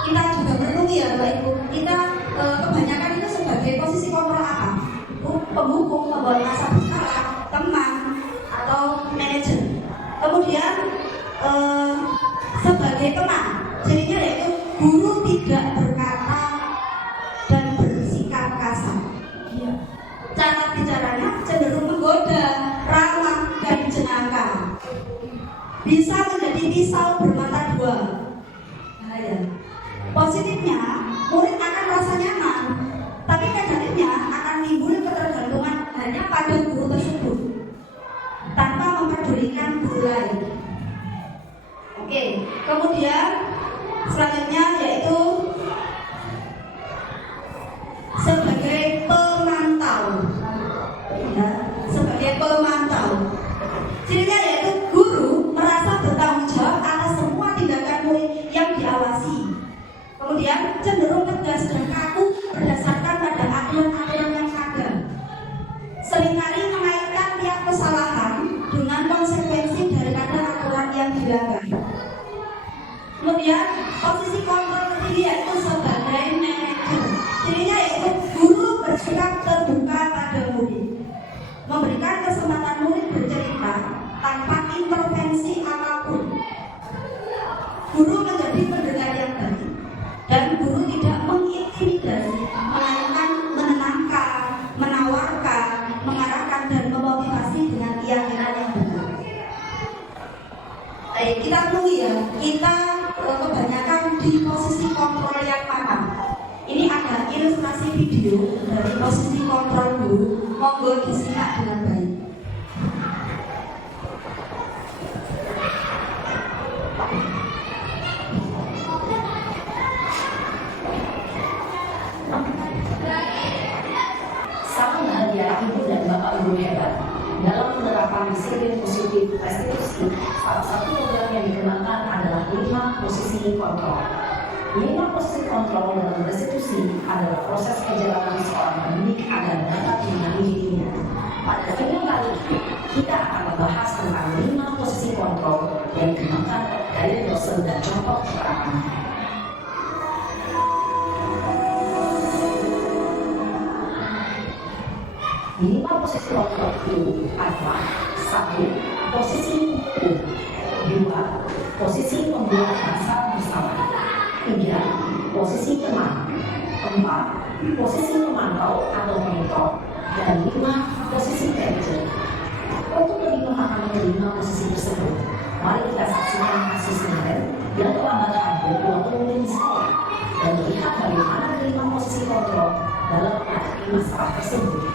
Kita juga merenungi ya Bapak Ibu. Kita kebanyakan itu sebagai posisi kontrol apa? Penghukum, membuat rasa bersalah, teman atau manajer. Kemudian sebagai teman, cirinya yaitu guru tidak berkata dan bersikap kasar. Cara bicaranya cenderung menggoda, ramah dan jenaka. Bisa menjadi pisau bermata dua. Bahaya. Positifnya, murid akan merasa nyaman, tapi negatifnya akan timbul ketergantungan hanya pada guru tersebut tanpa mempedulikan guru lain. Oke, kemudian selanjutnya yaitu sebagai pemantau. Ya, sebagai pemantau. Cirinya yaitu guru merasa bertanggung jawab atas semua tindakan murid yang diawasi. Kemudian cenderung tegas dan kaku berdasarkan pada aturan-aturan yang ada. Seringkali mengaitkan tiap kesalahan dengan konsekuensi daripada aturan yang dilanggar. Kemudian posisi kontrol tertinggi yaitu sebagai manajer. Cirinya yaitu guru bersikap terbuka pada murid, memberikan kesempatan murid bercerita tanpa intervensi apapun. Guru menjadi pendengar yang baik dan guru tidak mengintimidasi, melainkan menenangkan, menawarkan, mengarahkan dan memotivasi dengan keyakinan yang benar. Kita tunggu ya, kita kebanyakan di posisi kontrol yang mana? Ini ada ilustrasi video dari posisi kontrol guru, monggo disimak dengan baik. Sama bahagia ibu dan bapak guru hebat dalam penerapan disiplin positif restitusi. Salah satu program yang digunakan adalah 5 posisi kontrol. 5 posisi kontrol dalam restitusi adalah proses perjalanan seorang pendidik agar dapat mengambil dirinya. Pada video kali ini, kita akan membahas tentang 5 posisi kontrol yang dikembangkan dari dosen dan contoh penerapannya. Lima posisi kontrol itu adalah: 1. Posisi hukum, 2. Posisi pembuat bahasa bersama, 3. Posisi teman, 4. Posisi pemantau atau monitor, dan 5. Posisi manajer. Untuk lebih memahami kelima posisi tersebut, mari kita saksikan kasus kemarin yang terlambat hadir waktu di sekolah dan melihat bagaimana kelima posisi kontrol dalam menghadapi masalah tersebut.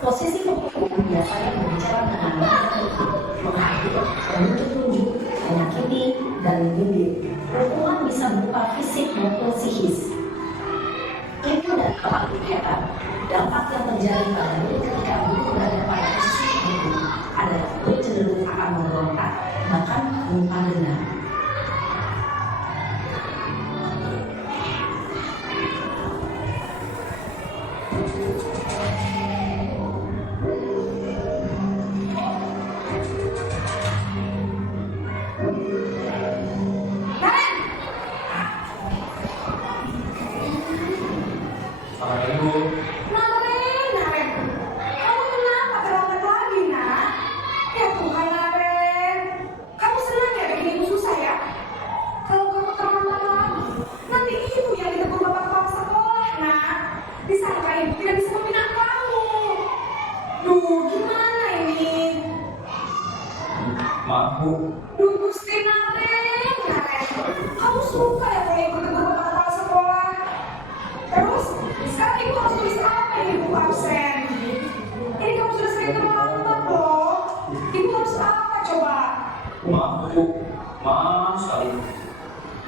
Posisi pemukul biasanya berbicara mengenai menghakimi, menunjuk-nunjuk, menyakiti, dan membimbing. Hukuman bisa berupa fisik maupun psikis. Ilmu dan kegiatan dampak yang terjadi pada guru ketika guru berada pada posisi itu adalah guru cenderung akan memberontak, bahkan menyimpan dendam.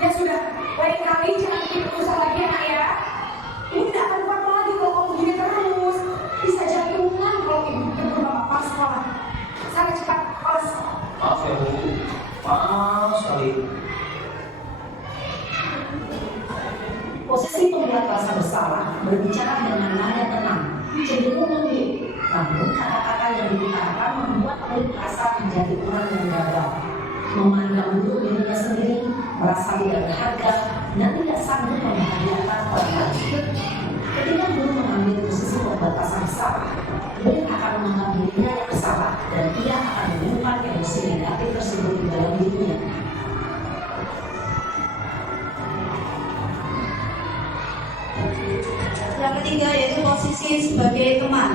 Ya sudah, lain kali jangan bikin usaha lagi ya nak ya. Ini tidak akan kuat lagi kalau kamu begini terus. Bisa jantungan kalau ibu berubah bapak sekolah. Sana cepat, awas. Maaf ya Bu, maaf sekali. Posisi pembuat rasa bersalah berbicara dengan nada tenang, cenderung lembut. Namun kata-kata yang diutarakan membuat murid merasa menjadi orang yang gagal, memandang buruk dirinya sendiri, merasa tidak berharga, dan tidak sanggup membahagiakan orang lain. Ketika guru mengambil posisi pembuat rasa bersalah, dia akan menganggap dirinya yang bersalah dan ia akan menyimpan emosi negatif tersebut di dalam dirinya. Yang ketiga yaitu posisi sebagai teman.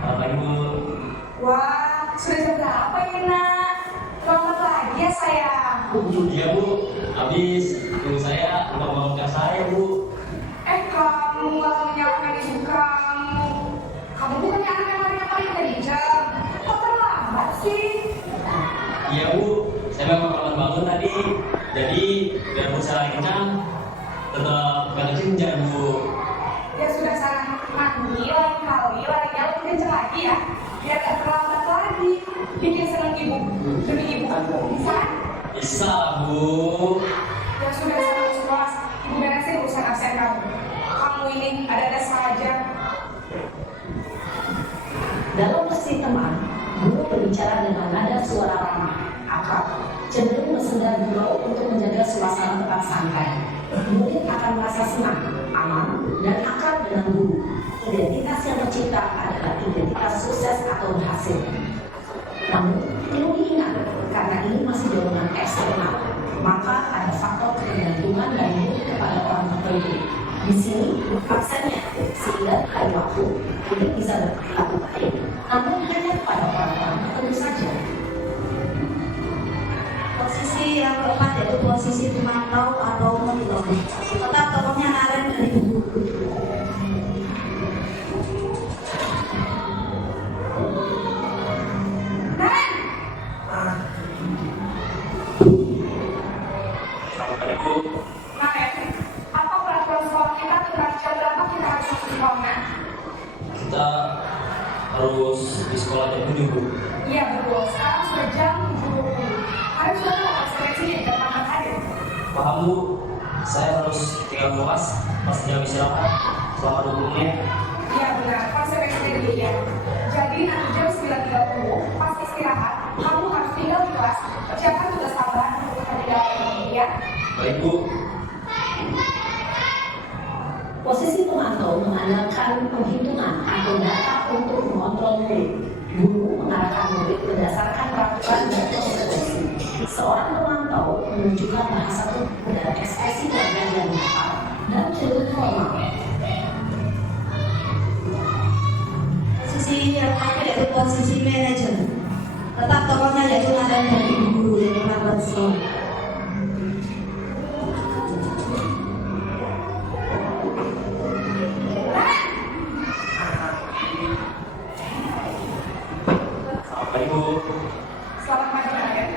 Apa Ibu? Wah, sudah jam berapa ini nak? Selamat lagi ya sayang. Iya Bu, habis ibu saya lupa membangunkan saya Bu. Kamu malah menyalahkan ibu kamu. Kamu bukannya anak yang paling dari jam. Kok terlambat sih? Iya Bu, saya memang terlambat bangun tadi. Jadi biar perut saya kenyang, tetap gak kencang Bu. Ya sudah sana mandi lain kali, lain lebih kenceng lagi ya. Biar gak terlambat lagi. Bikin senang ibu demi ibu. Bisa? Bisa Bu. Ya sudah sana masuk kelas. Ibu beresin urusan absen kamu. Kamu ini ada-ada saja. tersedia guru untuk menjaga suasana tempat santai. Murid akan merasa senang, aman, dan akrab dengan guru. Identitas yang tercipta adalah identitas sukses atau berhasil. Namun, perlu diingat, karena ini masih dorongan eksternal, maka ada faktor ketergantungan dan murid kepada orang tertentu. Di sini, absennya, sehingga dari waktu, ini bisa berperilaku baik, namun hanya pada orang-orang tertentu saja. Posisi yang keempat yaitu posisi pemantau atau monitor. Tetap tokohnya Naren dari buku. Apa peraturan sekolah kita tentang jam berapa kita harus masuk sekolah? Kita harus di sekolah jam 7, Bu. Iya betul, sekarang sudah jam 7:20. Kalian sudah tahu konsekuensinya dan makan hadir. Paham, Bu? Saya harus tinggal kelas pas jam istirahat selama 20 menit. Iya benar, konsekuensinya demikian. Jadi nanti jam 9:30 pas istirahat, kamu harus tinggal di kelas, kerjakan tugas tambahan untuk kandidat ya. Baik, Bu. Posisi pemantau mengandalkan penghitungan atau data untuk mengontrol murid. Guru mengarahkan murid berdasarkan peraturan dan konsekuensi. Seorang pemantau menunjukkan bahasa tubuh dan ekspresi wajah yang nyata dan cenderung formal. Posisi yang terakhir yaitu posisi manajer. Tetap tokohnya yaitu Naren dari guru yang merawat sekolah. Baik, Bu. Selamat pagi kalian.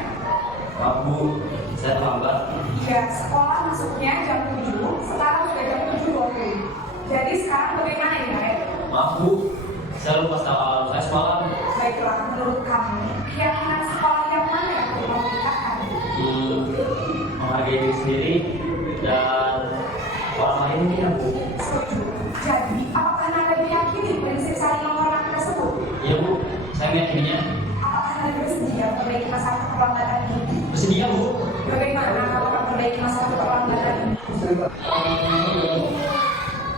Maaf, Bu. Saya terlambat. Iya, sekolah masuknya jam 7, sekarang sudah jam 7:20. Jadi sekarang bagaimana ini kalian? Maaf, Bu. Saya lupa tahu alarm saya semalam. Baiklah, menurut kamu, keyakinan sekolah yang mana yang perlu kamu tingkatkan? Menghargai diri sendiri dan orang lain ini ya, Bu. Setuju. Jadi, apakah Nanda meyakini prinsip saling menghormati tersebut? Iya, Bu. Saya meyakininya. Apakah Nanda bersedia memperbaiki masalah keterlambatan ini? Bersedia, Bu. Bagaimana kalau kamu memperbaiki masalah keterlambatan ini?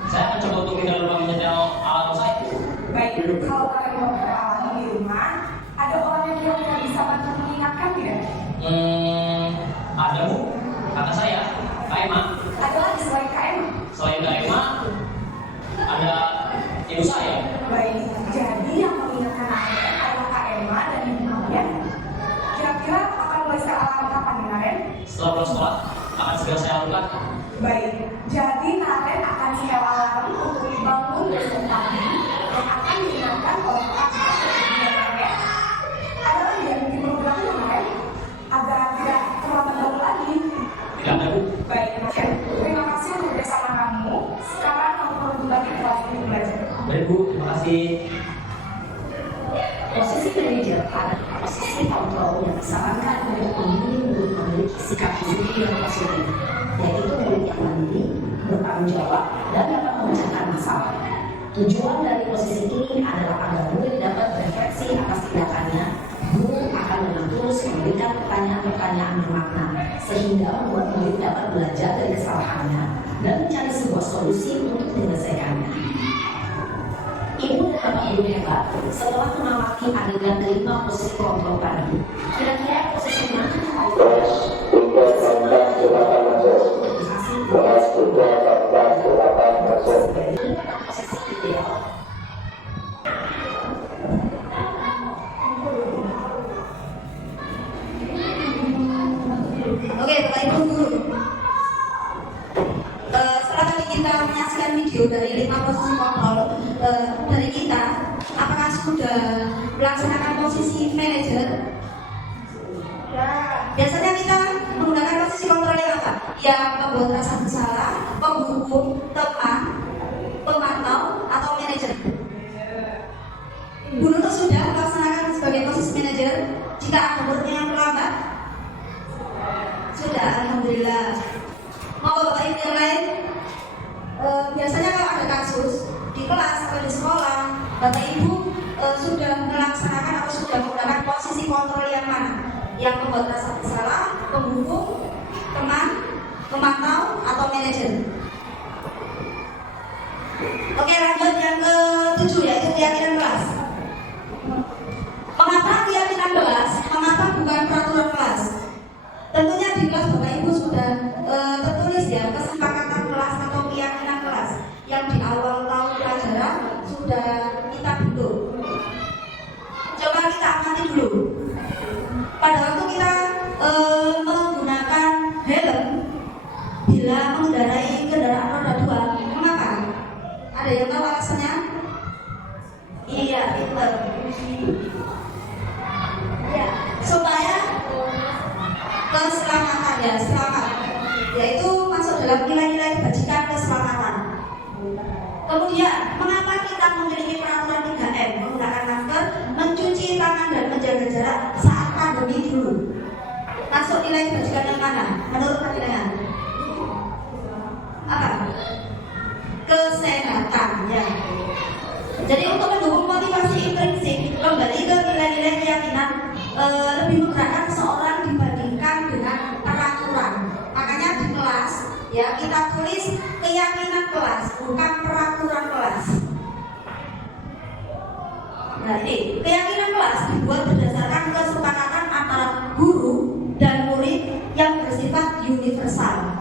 Saya akan coba untuk tidak lupa menyetel alarm saya, Bu. Baik, kalau kalian mau beralami di rumah, ada orang yang kira-kira bisa bantu mengingatkan tidak? Ada, Bu. Kakak saya, Kak Emma. Ada lagi selain KM? Selain Kak Emma, ada ibu saya. Baik, jadi yang mengingatkan Naren adalah Kak Emma dan Ibu Marian. Kira-kira akan mulai setelah alarm kapan nih Naren? Setelah pulang sekolah, akan segera saya lakukan. Baik, jadi Naren akan setel alarm untuk bangun besok pagi dan akan diingatkan oleh kakak ya. Ada lagi yang ingin berlaku Naren agar tidak terlambat bangun lagi. Tidak ada, Bu. Baik, Naren, terima kasih untuk bersama kamu. Sekarang kamu perlu kembali ke kelas ini belajar. Baik, Bu. Terima kasih. Posisi manajer adalah posisi kontrol yang disarankan untuk membimbing murid memiliki sikap disiplin yang positif, yaitu murid yang mandiri, bertanggung jawab, dan dapat memecahkan masalah. Tujuan dari posisi ini adalah agar murid dapat berefleksi atas tindakannya. Guru akan dengan tulus memberikan pertanyaan-pertanyaan bermakna, sehingga membuat murid dapat belajar dari kesalahannya dan mencari sebuah solusi untuk menyelesaikannya. Ibu dan Bapak Guru hebat, setelah mengamati adegan kelima posisi kontrol tadi, kira-kira posisi mana yang paling posisi ideal? Oke, Bapak Ibu guru. Setelah tadi kita menyaksikan video dari 5 posisi kontrol dari kita, apakah sudah melaksanakan posisi manajer? Ya. Biasanya kita menggunakan posisi kontrol yang apa? Yang membuat rasa bersalah, menghukum, teman, pemantau, atau manajer. Bu Nurul sudah melaksanakan sebagai posisi manajer jika ada muridnya yang terlambat? Sudah, alhamdulillah. Mau Bapak Ibu yang lain? Biasanya kalau ada kasus di kelas atau di sekolah, Bapak Ibu sudah melaksanakan atau sudah menggunakan posisi kontrol yang mana? yang membuat rasa bersalah, penghukum, teman, pemantau, atau manajer. Oke, lanjut yang ke-7 yaitu keyakinan kelas. Mengapa keyakinan kelas? Mengapa bukan peraturan kelas? Tentunya di kelas Bapak Ibu sudah tertulis ya kesepakatan kelas atau keyakinan kelas yang di awal tahun pelajaran sudah kita bentuk. Coba kita amati dulu. Pada waktu kita menggunakan helm bila mengendarai kendaraan roda 2, mengapa? Ada yang tahu alasannya? Iya, pinter. Ya, supaya keselamatan ya, selamat. Yaitu masuk dalam nilai-nilai kebajikan keselamatan. Kemudian, mengapa kita memiliki peraturan 3M? Menggunakan masker, mencuci tangan dan menjaga jarak saat pandemi dulu. Masuk nilai kebajikan yang mana? Menurut penilaian? Apa? Kesehatan ya. Jadi untuk mendukung motivasi intrinsik, kembali ke nilai-nilai keyakinan, lebih menggerakkan seseorang dibandingkan dengan peraturan. Makanya di kelas ya kita tulis keyakinan kelas, bukan peraturan kelas. Nah ini keyakinan kelas dibuat berdasarkan kesepakatan antara guru dan murid yang bersifat universal.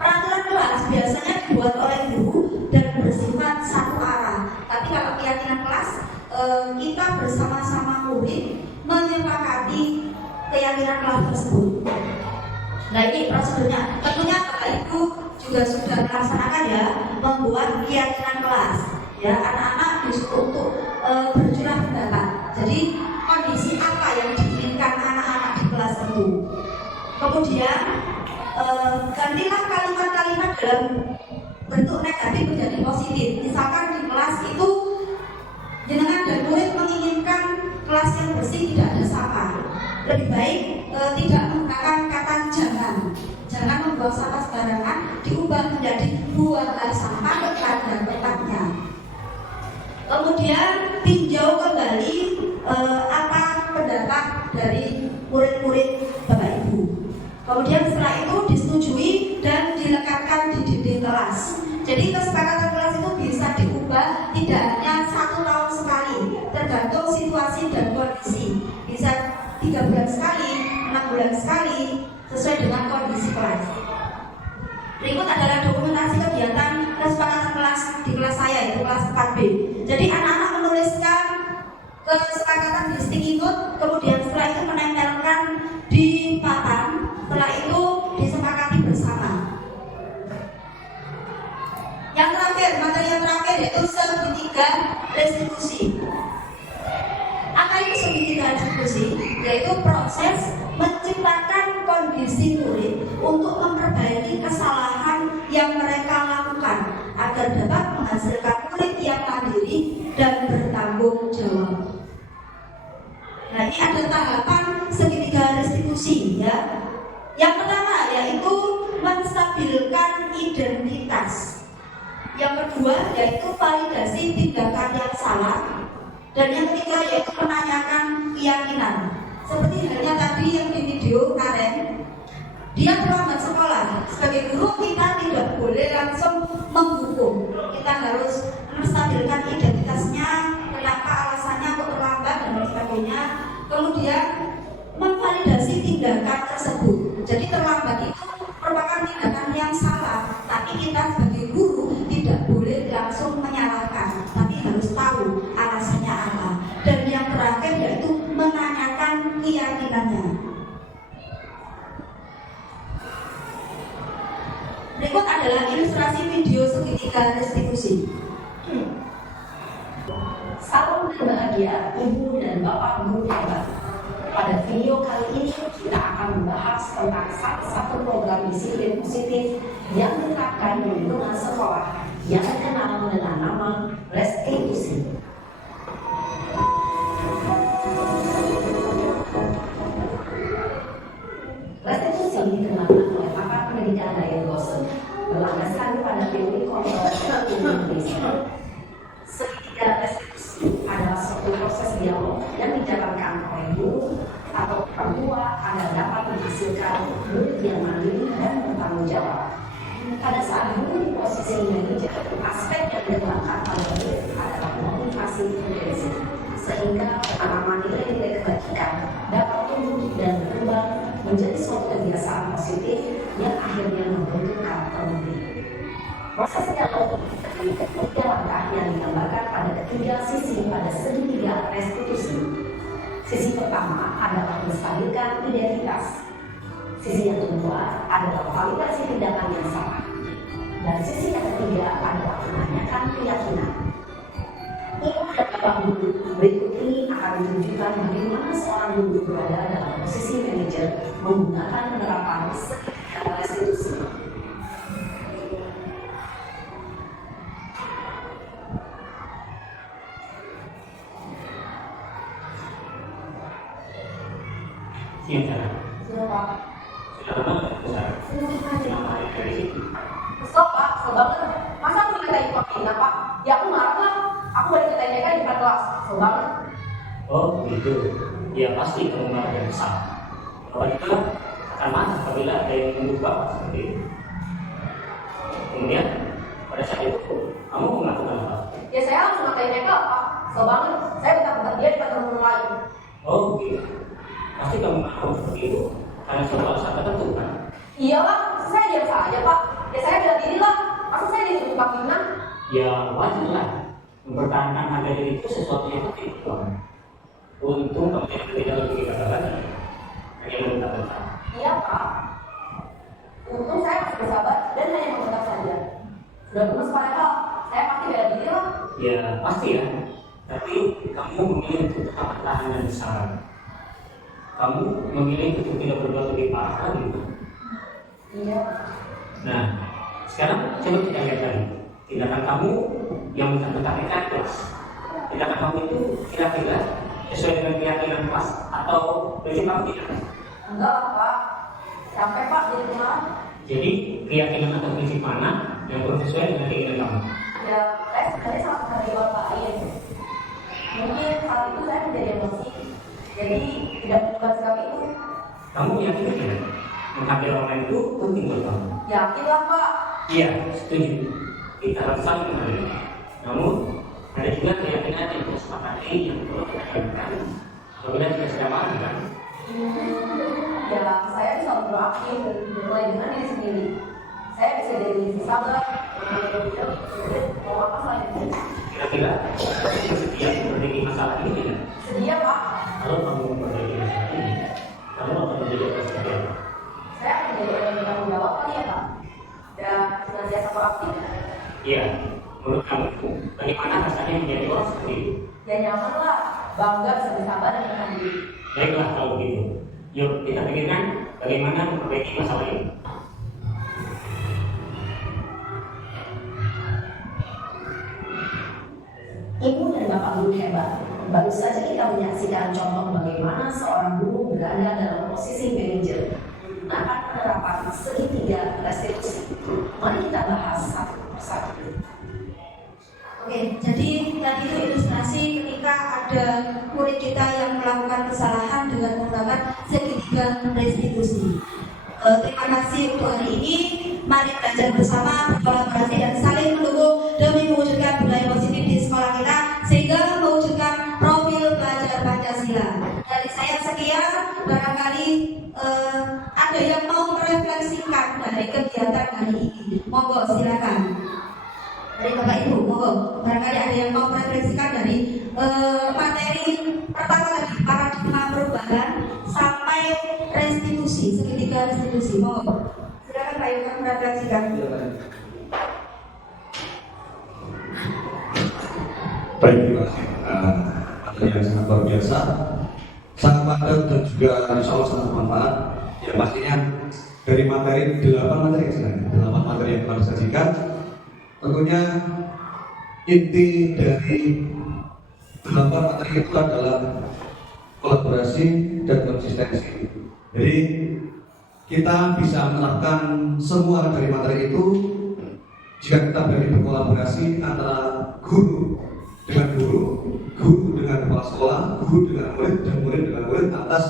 Peraturan kelas biasanya dibuat oleh guru dan bersifat satu arah. Tapi kalau keyakinan kelas, kita bersama-sama murid menyepakati keyakinan kelas tersebut. Nah ini prosedurnya. Tentunya Bapak Ibu juga sudah melaksanakan ya, membuat keyakinan kelas. Ya, anak-anak disuruh untuk bercurah pendapat. Jadi kondisi apa yang diinginkan anak-anak di kelas itu. Kemudian gantilah kalimat-kalimat dalam bentuk negatif menjadi positif. Misalkan di kelas itu jenengan dan murid menginginkan kelas yang bersih, tidak ada sampah. Lebih baik tidak menggunakan kata jangan membuang sampah sembarangan, diubah menjadi buanglah sampah pada tempatnya. Kemudian tinjau kembali apa pendapat dari murid-murid Bapak Ibu. Kemudian setelah itu disetujui dan dilekatkan di dinding kelas. Jadi kesepakatan kelas itu bisa diubah tidak hanya 1 tahun sekali, tergantung situasi dan kondisi. Bisa 3 bulan sekali, 6 bulan sekali, sesuai dengan kondisi kelas. Berikut adalah dokumentasi kegiatan kesepakatan kelas di kelas saya, yaitu kelas 4B. Jadi anak-anak menuliskan kesepakatan di sticky note, kemudian setelah itu menempelkan di papan. Setelah itu disepakati bersama. Yang terakhir, materi yang terakhir yaitu segitiga restitusi. Apa itu segitiga restitusi? Yaitu proses menciptakan kondisi murid untuk memperbaiki kesalahan yang mereka lakukan agar dapat menghasilkan murid yang mandiri dan bertanggung jawab. Nah ini ada tahapan segitiga restitusi ya. Yang pertama yaitu menstabilkan identitas. Yang kedua yaitu validasi tindakan yang salah. Dan yang ketiga yaitu menanyakan keyakinan. Seperti halnya tadi yang di video Karen, dia terlambat sekolah. Sebagai guru kita tidak boleh langsung menghukum. Kita harus menstabilkan identitasnya, kenapa alasannya kok terlambat dan sebagainya. Kemudian memvalidasi tindakan tersebut. Jadi terlambat itu merupakan tindakan yang salah, tapi kita sebagai guru tidak boleh langsung menyalahkan, tapi harus tahu alasannya apa. Dan yang terakhir yaitu menanyakan keyakinannya. Berikut adalah ilustrasi video segitiga restitusi. Salam bahagia Ibu dan Bapak Guru hebat. Pada video kali ini kita akan membahas tentang satu program disiplin positif yang diterapkan di lingkungan sekolah yang dikenal dengan nama restitusi. Restitusi dikenakan oleh pakar pendidikan Diane Gosson berlandaskan pada teori kontrol Indonesia. Segitiga restitusi adalah suatu proses dialog yang dijalankan oleh guru atau orang tua agar dapat menghasilkan murid yang mandiri dan bertanggung jawab. Pada saat guru di posisi manajer, aspek yang dikembangkan pada murid adalah motivasi kompetensi, sehingga pengalaman nilai-nilai kebajikan dapat tumbuh dan berkembang menjadi suatu kebiasaan positif yang akhirnya membentuk karakter murid. Proses dialog terkait ketiga langkah yang digambarkan pada ketiga sisi pada segitiga restitusi. Sisi pertama adalah menstabilkan identitas. Sisi yang kedua adalah validasi tindakan yang salah. Dan sisi yang ketiga adalah menanyakan keyakinan. Ibu dan bapak guru berikut ini akan menunjukkan bagaimana seorang guru berada dalam posisi manajer menggunakan penerapan segitiga restitusi. Siapa? Sudah Pak. Sudah lama besar. Stop Pak, kesel banget. Masa aku dikatain Pak Ina Pak? Ya aku marah lah. Aku balik ke TNK di depan kelas. Kesel banget. Oh gitu. Ya pasti kamu marah dan kesal. Bapak juga akan marah apabila ada yang menuduh bapak seperti itu. Kemudian pada saat itu kamu melakukan apa? Ya saya langsung ngatain mereka Pak. Kesel banget. Saya bentak-bentak dia di depan teman-teman lain. Oh gitu. Pasti kamu melakukan seperti itu karena suatu alasan tertentu kan? Iya Pak, saya diam saja Pak. Ya saya bela diri lah. Masa saya disuruh Pak Ina? Ya wajar lah. Mempertahankan harga diri itu sesuatu yang penting. Untung kamu tidak lebih kata lagi. Hanya membentak-bentak. Iya Pak. Untung saya masih bersabar dan hanya membentak saja. Sudah putus Pak Eka, saya pasti bela diri lah. Ya pasti ya. Tapi kamu memilih untuk tetap bertahan dan bersabar. Kamu memilih untuk tidak berbuat lebih parah lagi. Iya. Nah, sekarang coba kita lihat lagi. Tindakan kamu yang menceritakan kelas. Tindakan kamu itu kira-kira sesuai dengan keyakinan kelas atau prinsip kamu tidak? Enggak lah Pak. Sampai Pak jadi kemarin. Jadi keyakinan atau prinsip mana yang belum sesuai dengan keinginan kamu? Ya, saya sebenarnya sangat menghargai orang lain. Mungkin saat itu saya menjadi emosi. Jadi tidak melakukan sikap itu. Kamu yakin tidak? Menghargai orang lain itu penting buat kamu. Yakin lah Pak. Iya, setuju. Kita harus saling menghargai. Namun ada juga keyakinan yang kita sepakati yang perlu kita lakukan. Apabila kita sedang marah kan? Ya, saya itu selalu proaktif dan mulai dengan diri sendiri. Saya bisa jadi lebih sabar, mau apa selain itu. Kira-kira kamu sedia memperbaiki masalah ini tidak? Sedia Pak. Kalau kamu memperbaiki masalah ini, kamu akan menjadi orang seperti apa? Saya akan menjadi orang yang bertanggung jawab kali ya Pak. Dan senantiasa proaktif. Iya, menurut kamu bagaimana rasanya menjadi orang seperti itu? Ya nyaman lah, bangga bisa bersabar dan menahan diri. Baiklah kalau begitu. Yuk kita pikirkan bagaimana memperbaiki masalah ini. Ibu dan bapak guru hebat. Baru saja kita menyaksikan contoh bagaimana seorang guru berada dalam posisi manajer menggunakan penerapan segitiga restitusi. Mari kita bahas satu persatu. Oke, jadi tadi itu ilustrasi ketika ada murid kita yang melakukan kesalahan dengan menggunakan segitiga restitusi. Terima kasih untuk hari ini. Mari belajar bersama, berkolaborasi dan saling mendukung demi mewujudkan budaya positif di sekolah kita sehingga mewujudkan profil pelajar Pancasila. Dari saya sekian, barangkali ada yang mau merefleksikan dari kegiatan hari ini. Monggo silakan. Dari Bapak Ibu, monggo. Barangkali ada yang mau merefleksikan dari materi pertama tadi, paradigma perubahan sampai restitusi, segitiga restitusi. Monggo. Silakan Pak Yukan merefleksikan. Baik, terima kasih. Materi yang sangat luar biasa, sangat padat dan juga insya Allah sangat bermanfaat. Ya pastinya dari materi 8 materi sebenarnya, 8 materi yang telah disajikan. Tentunya inti dari 8 materi itu adalah kolaborasi dan konsistensi. Jadi kita bisa menerapkan semua dari materi itu jika kita berani berkolaborasi antara guru dengan guru, guru dengan kepala sekolah, guru dengan murid, dan murid dengan murid atas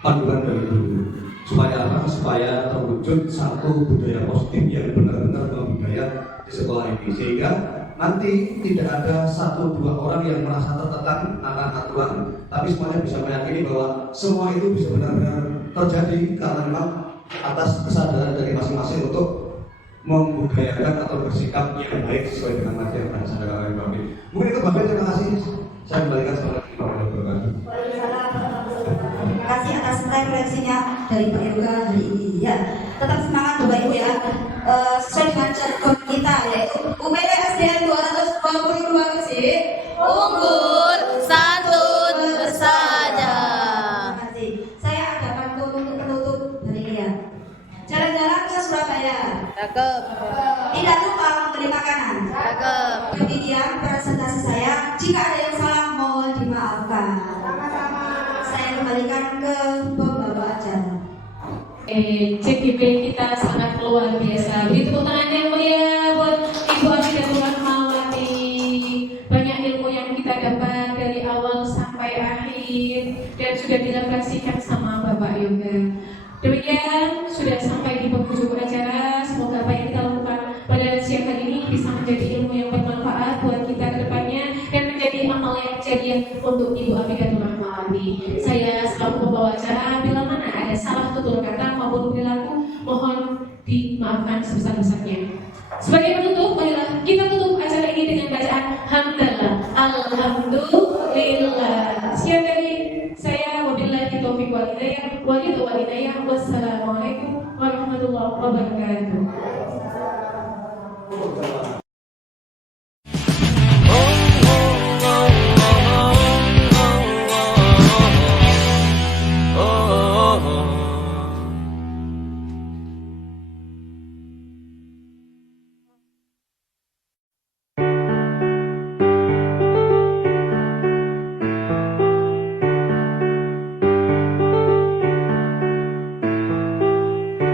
panduan dari guru. Supaya apa? Supaya terwujud satu budaya positif yang benar-benar membudaya di sekolah ini, sehingga nanti tidak ada 1-2 orang yang merasa tertekan akan aturan, tapi semuanya bisa meyakini bahwa semua itu bisa benar-benar terjadi karena memang atas kesadaran dari masing-masing untuk membudayakan atau bersikap yang baik sesuai dengan materi yang saya sampaikan oleh. Mungkin itu Bapak, terima kasih. Saya kembalikan kepada Bapak Wabarakatuh. Terima kasih atas refleksinya dari Pak Yoga hari ini ya. Tetap semangat Bapak Ibu ya. Sesuai dengan jargon kita yaitu UPT SDN 222 Gresik Unggul, santun, bersahaja. Terima kasih. Saya ada pantun untuk penutup hari ini ya. Jalan-jalan ke Surabaya, Cakep, tidak lupa membeli makanan. cakep. Demikian presentasi saya. Jika ada yang salah mohon dimaafkan. Saya kembalikan ke pembawa acara. CGP kita sangat luar biasa. Beri tepuk tangan yang mulia buat Ibu Amidatul Rahmawati. Banyak ilmu yang kita dapat dari awal sampai akhir dan sudah direfleksikan sama Bapak Yoga. Demikian sudah sampai di penghujung acara. Semoga apa yang kita lakukan pada siang hari ini bisa menjadi ilmu yang bermanfaat buat kita ke depannya dan menjadi amal yang jariah untuk Ibu Amidatul Rahmawati. Saya selaku pembawa acara, bila mana ada salah tutur kata maupun perilaku, mohon dimaafkan sebesar-besarnya. Sebagai penutup, marilah kita tutup acara ini dengan bacaan hamdalah. Alhamdulillah. Sekian dari saya, wabillahi taufiq wal hidayah. Wassalamualaikum warahmatullahi wabarakatuh.